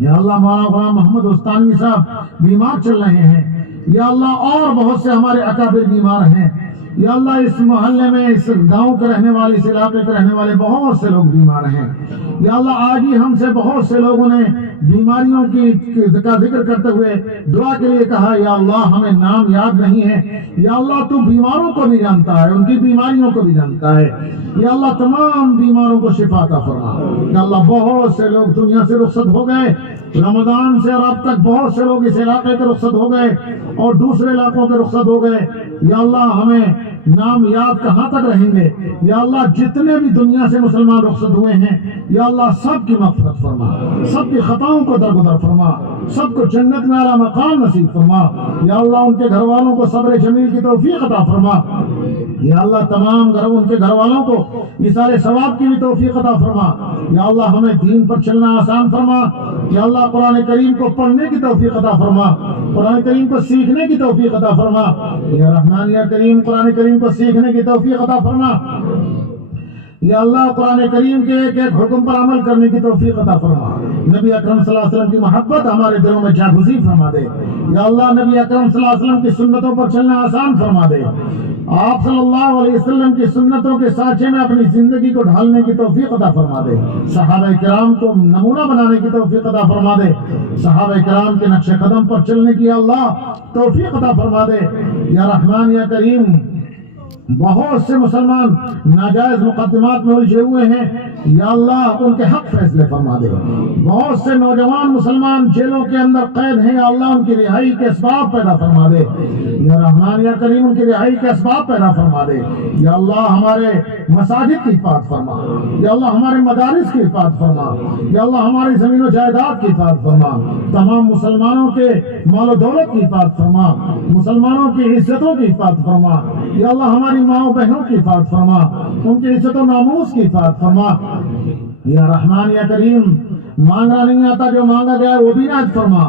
یا اللہ مولانا غلام محمد استانوی صاحب بیمار چل رہے ہیں یا اللہ اور بہت سے ہمارے اکابر بیمار ہیں یا اللہ اس محلے میں اس گاؤں کے رہنے والے اس علاقے کے رہنے والے بہت سے لوگ بیمار ہیں یا اللہ آج ہی ہم سے بہت سے لوگوں نے بیماریوں کا ذکر کرتے ہوئے دعا کے لیے کہا یا اللہ ہمیں نام یاد نہیں ہے یا اللہ تو بیماروں کو بھی جانتا ہے ان کی بیماریوں کو بھی جانتا ہے یا اللہ تمام بیماروں کو شفا عطا فرما یا اللہ بہت سے لوگ دنیا سے رخصت ہو گئے رمضان سے اور اب تک بہت سے لوگ اس علاقے کے رخصت ہو گئے اور دوسرے علاقوں کے رخصت ہو گئے یا اللہ ہمیں نام یاد کہاں تک رہیں گے یا اللہ جتنے بھی دنیا سے مسلمان رخصت ہوئے ہیں یا اللہ سب کی مغفرت فرما سب کی خطاؤں کو درگزر فرما سب کو جنت میں اعلیٰ مقام نصیب فرما یا اللہ ان کے گھر والوں کو صبر جمیل کی توفیق عطا فرما یا اللہ تمام ان کے گھر والوں کو ایثار ثواب کی بھی توفیق عطا فرما یا اللہ ہمیں دین پر چلنا آسان فرما یا اللہ قرآن کریم کو پڑھنے کی توفیق عطا فرما قرآن کریم کو سیکھنے کی توفیق عطا فرما یا رحمان یا کریم قرآن کریم کو سیکھنے کی توفیق عطا فرما یا اللہ قرآن کریم کے ایک ایک حکم پر عمل کرنے کی توفیق عطا فرما نبی اکرم صلی اللہ علیہ وسلم کی محبت ہمارے دلوں میں جاگزی فرما دے یا اللہ نبی اکرم صلی اللہ علیہ وسلم کی سنتوں پر چلنا آسان فرما دے آپ صلی اللہ علیہ وسلم کی سنتوں کے سانچے میں اپنی زندگی کو ڈھالنے کی توفیق عطا فرما دے صحابہ کرام کو نمونہ بنانے کی توفیق عطا فرما دے صحابہ کرام کے نقش قدم پر چلنے کی اللہ توفیق عطا فرما دے یا رحمان یا کریم بہت سے مسلمان ناجائز مقدمات میں الجھے ہوئے ہیں یا اللہ ان کے حق فیصلے فرما دے بہت سے نوجوان مسلمان جیلوں کے اندر قید ہیں یا اللہ ان کی رہائی کے اسباب پیدا فرما دے یا رحمان یا کریم ان کی رہائی کے اسباب پیدا فرما دے یا اللہ ہمارے مساجد کی حفاظت فرما یا اللہ ہمارے مدارس کی حفاظت فرما یا اللہ ہماری زمین و جائیداد کی حفاظت فرما تمام مسلمانوں کے مال و دولت کی حفاظت فرما مسلمانوں کی عزتوں کی حفاظت فرما یا اللہ ہماری ماں و بہنوں کی حفاظت فرما ان کی عزت و ناموس کی حفاظت فرما یا رحمان یا کریم مانگنا نہیں آتا جو مانگا گیا وہ بھی نائد فرما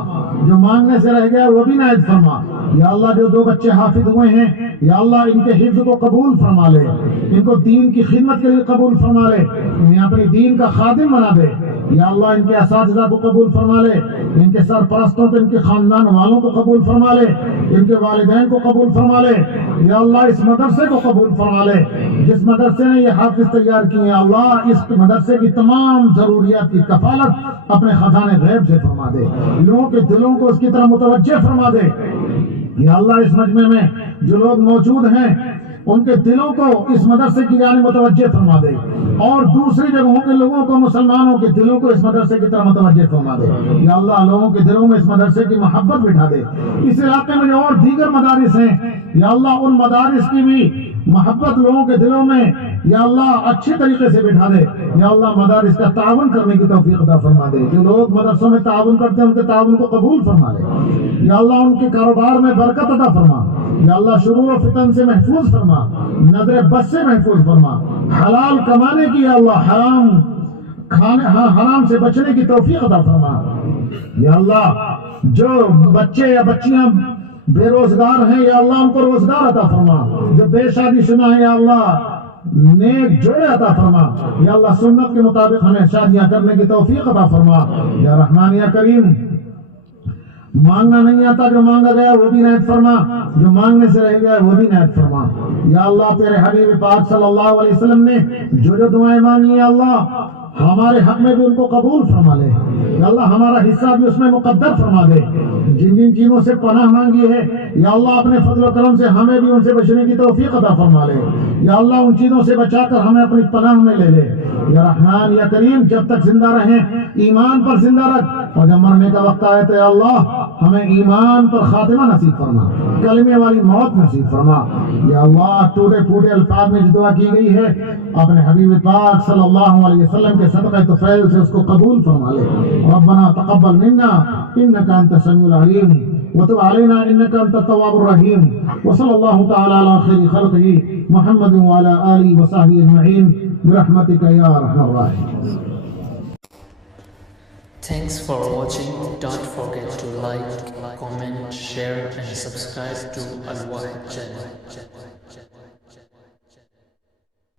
جو مانگنے سے رہ گیا وہ بھی نائد فرما یا اللہ جو 2 بچے حافظ ہوئے ہیں یا اللہ ان کے حفظ کو قبول فرما لے ان کو دین کی خدمت کے لیے قبول فرما لے انہیں اپنی دین کا خادم بنا دے یا اللہ ان کے اساتذہ کو قبول فرما لے ان کے سرپرستوں کو ان کے خاندان والوں کو قبول فرما لے ان کے والدین کو قبول فرما لے یا اللہ اس مدرسے کو قبول فرما لے جس مدرسے نے یہ حافظ تیار کیے ہیں اللہ اس مدرسے کی تمام ضروریات کی کفالت اپنے خزانے غیب سے فرما دے لوگوں کے دلوں کو اس کی طرح متوجہ فرما دے یا اللہ اس مجمع میں جو لوگ موجود ہیں ان کے دلوں کو اس مدرسے کی جانب متوجہ فرما دے اور دوسری جگہوں کے لوگوں کو مسلمانوں کے دلوں کو اس مدرسے کی طرف متوجہ فرما دے یا اللہ لوگوں کے دلوں میں اس مدرسے کی محبت بٹھا دے اس علاقے میں جو اور دیگر مدارس ہیں یا اللہ ان مدارس کی بھی محبت لوگوں کے دلوں میں یا اللہ اچھے طریقے سے بٹھا دے یا اللہ مدارس کا تعاون کرنے کی توفیق عطا فرما دے جو لوگ مدرسوں میں تعاون کرتے ہیں ان کے تعاون کو قبول فرما لے یا اللہ ان کے کاروبار میں برکت عطا فرما یا اللہ شرور و فتن سے محفوظ فرما نظر بد سے محفوظ فرما حلال کمانے کی یا اللہ حرام سے بچنے کی توفیق عطا فرما یا اللہ جو بچے یا بچیاں بے روزگار ہیں یا اللہ ان کو روزگار عطا فرما جو بے شادی شدہ ہیں یا اللہ نیک جوڑے عطا فرما یا اللہ سنت کے مطابق ہمیں شادیاں کرنے کی توفیق عطا فرما یا رحمان یا کریم مانگنا نہیں آتا جو مانگا گیا وہ بھی عنایت فرما جو مانگنے سے رہ گیا وہ بھی عنایت فرما یا اللہ تیرے حبیب پاک صلی اللہ علیہ وسلم نے جو دعائیں مانگی یا اللہ ہمارے حق میں بھی ان کو قبول فرما لے یا اللہ ہمارا حصہ بھی اس میں مقدر فرما دے جن جن چیزوں سے پناہ مانگی ہے یا اللہ اپنے فضل و کرم سے ہمیں بھی ان سے بچنے کی توفیق عطا فرما لے یا اللہ ان چیزوں سے بچا کر ہمیں اپنی پناہ میں لے لے یا رحمان یا کریم جب تک زندہ رہیں ایمان پر زندہ رکھ اور جب مرنے کا وقت آئے تو یا اللہ ہمیں ایمان پر خاتمہ نصیب فرما کلمے والی موت نصیب فرما یا اللہ ٹوٹے پھوٹے الفاظ میں جو دعا کی گئی ہے اپنے حبیب پاک صلی اللہ علیہ وسلم کے صدقہ طفیل سے اس کو قبول فرما لے ربنا تقبل منا انك انت السميع العليم وتب علينا انك انت التواب الرحيم وصلى الله تعالى على خير خلقه محمد وعلى اله وصحبه اجمعين برحمتك يا ارحم الراحمين. Thanks for watching. Don't forget to like, comment, share and subscribe to Al Wahid channel.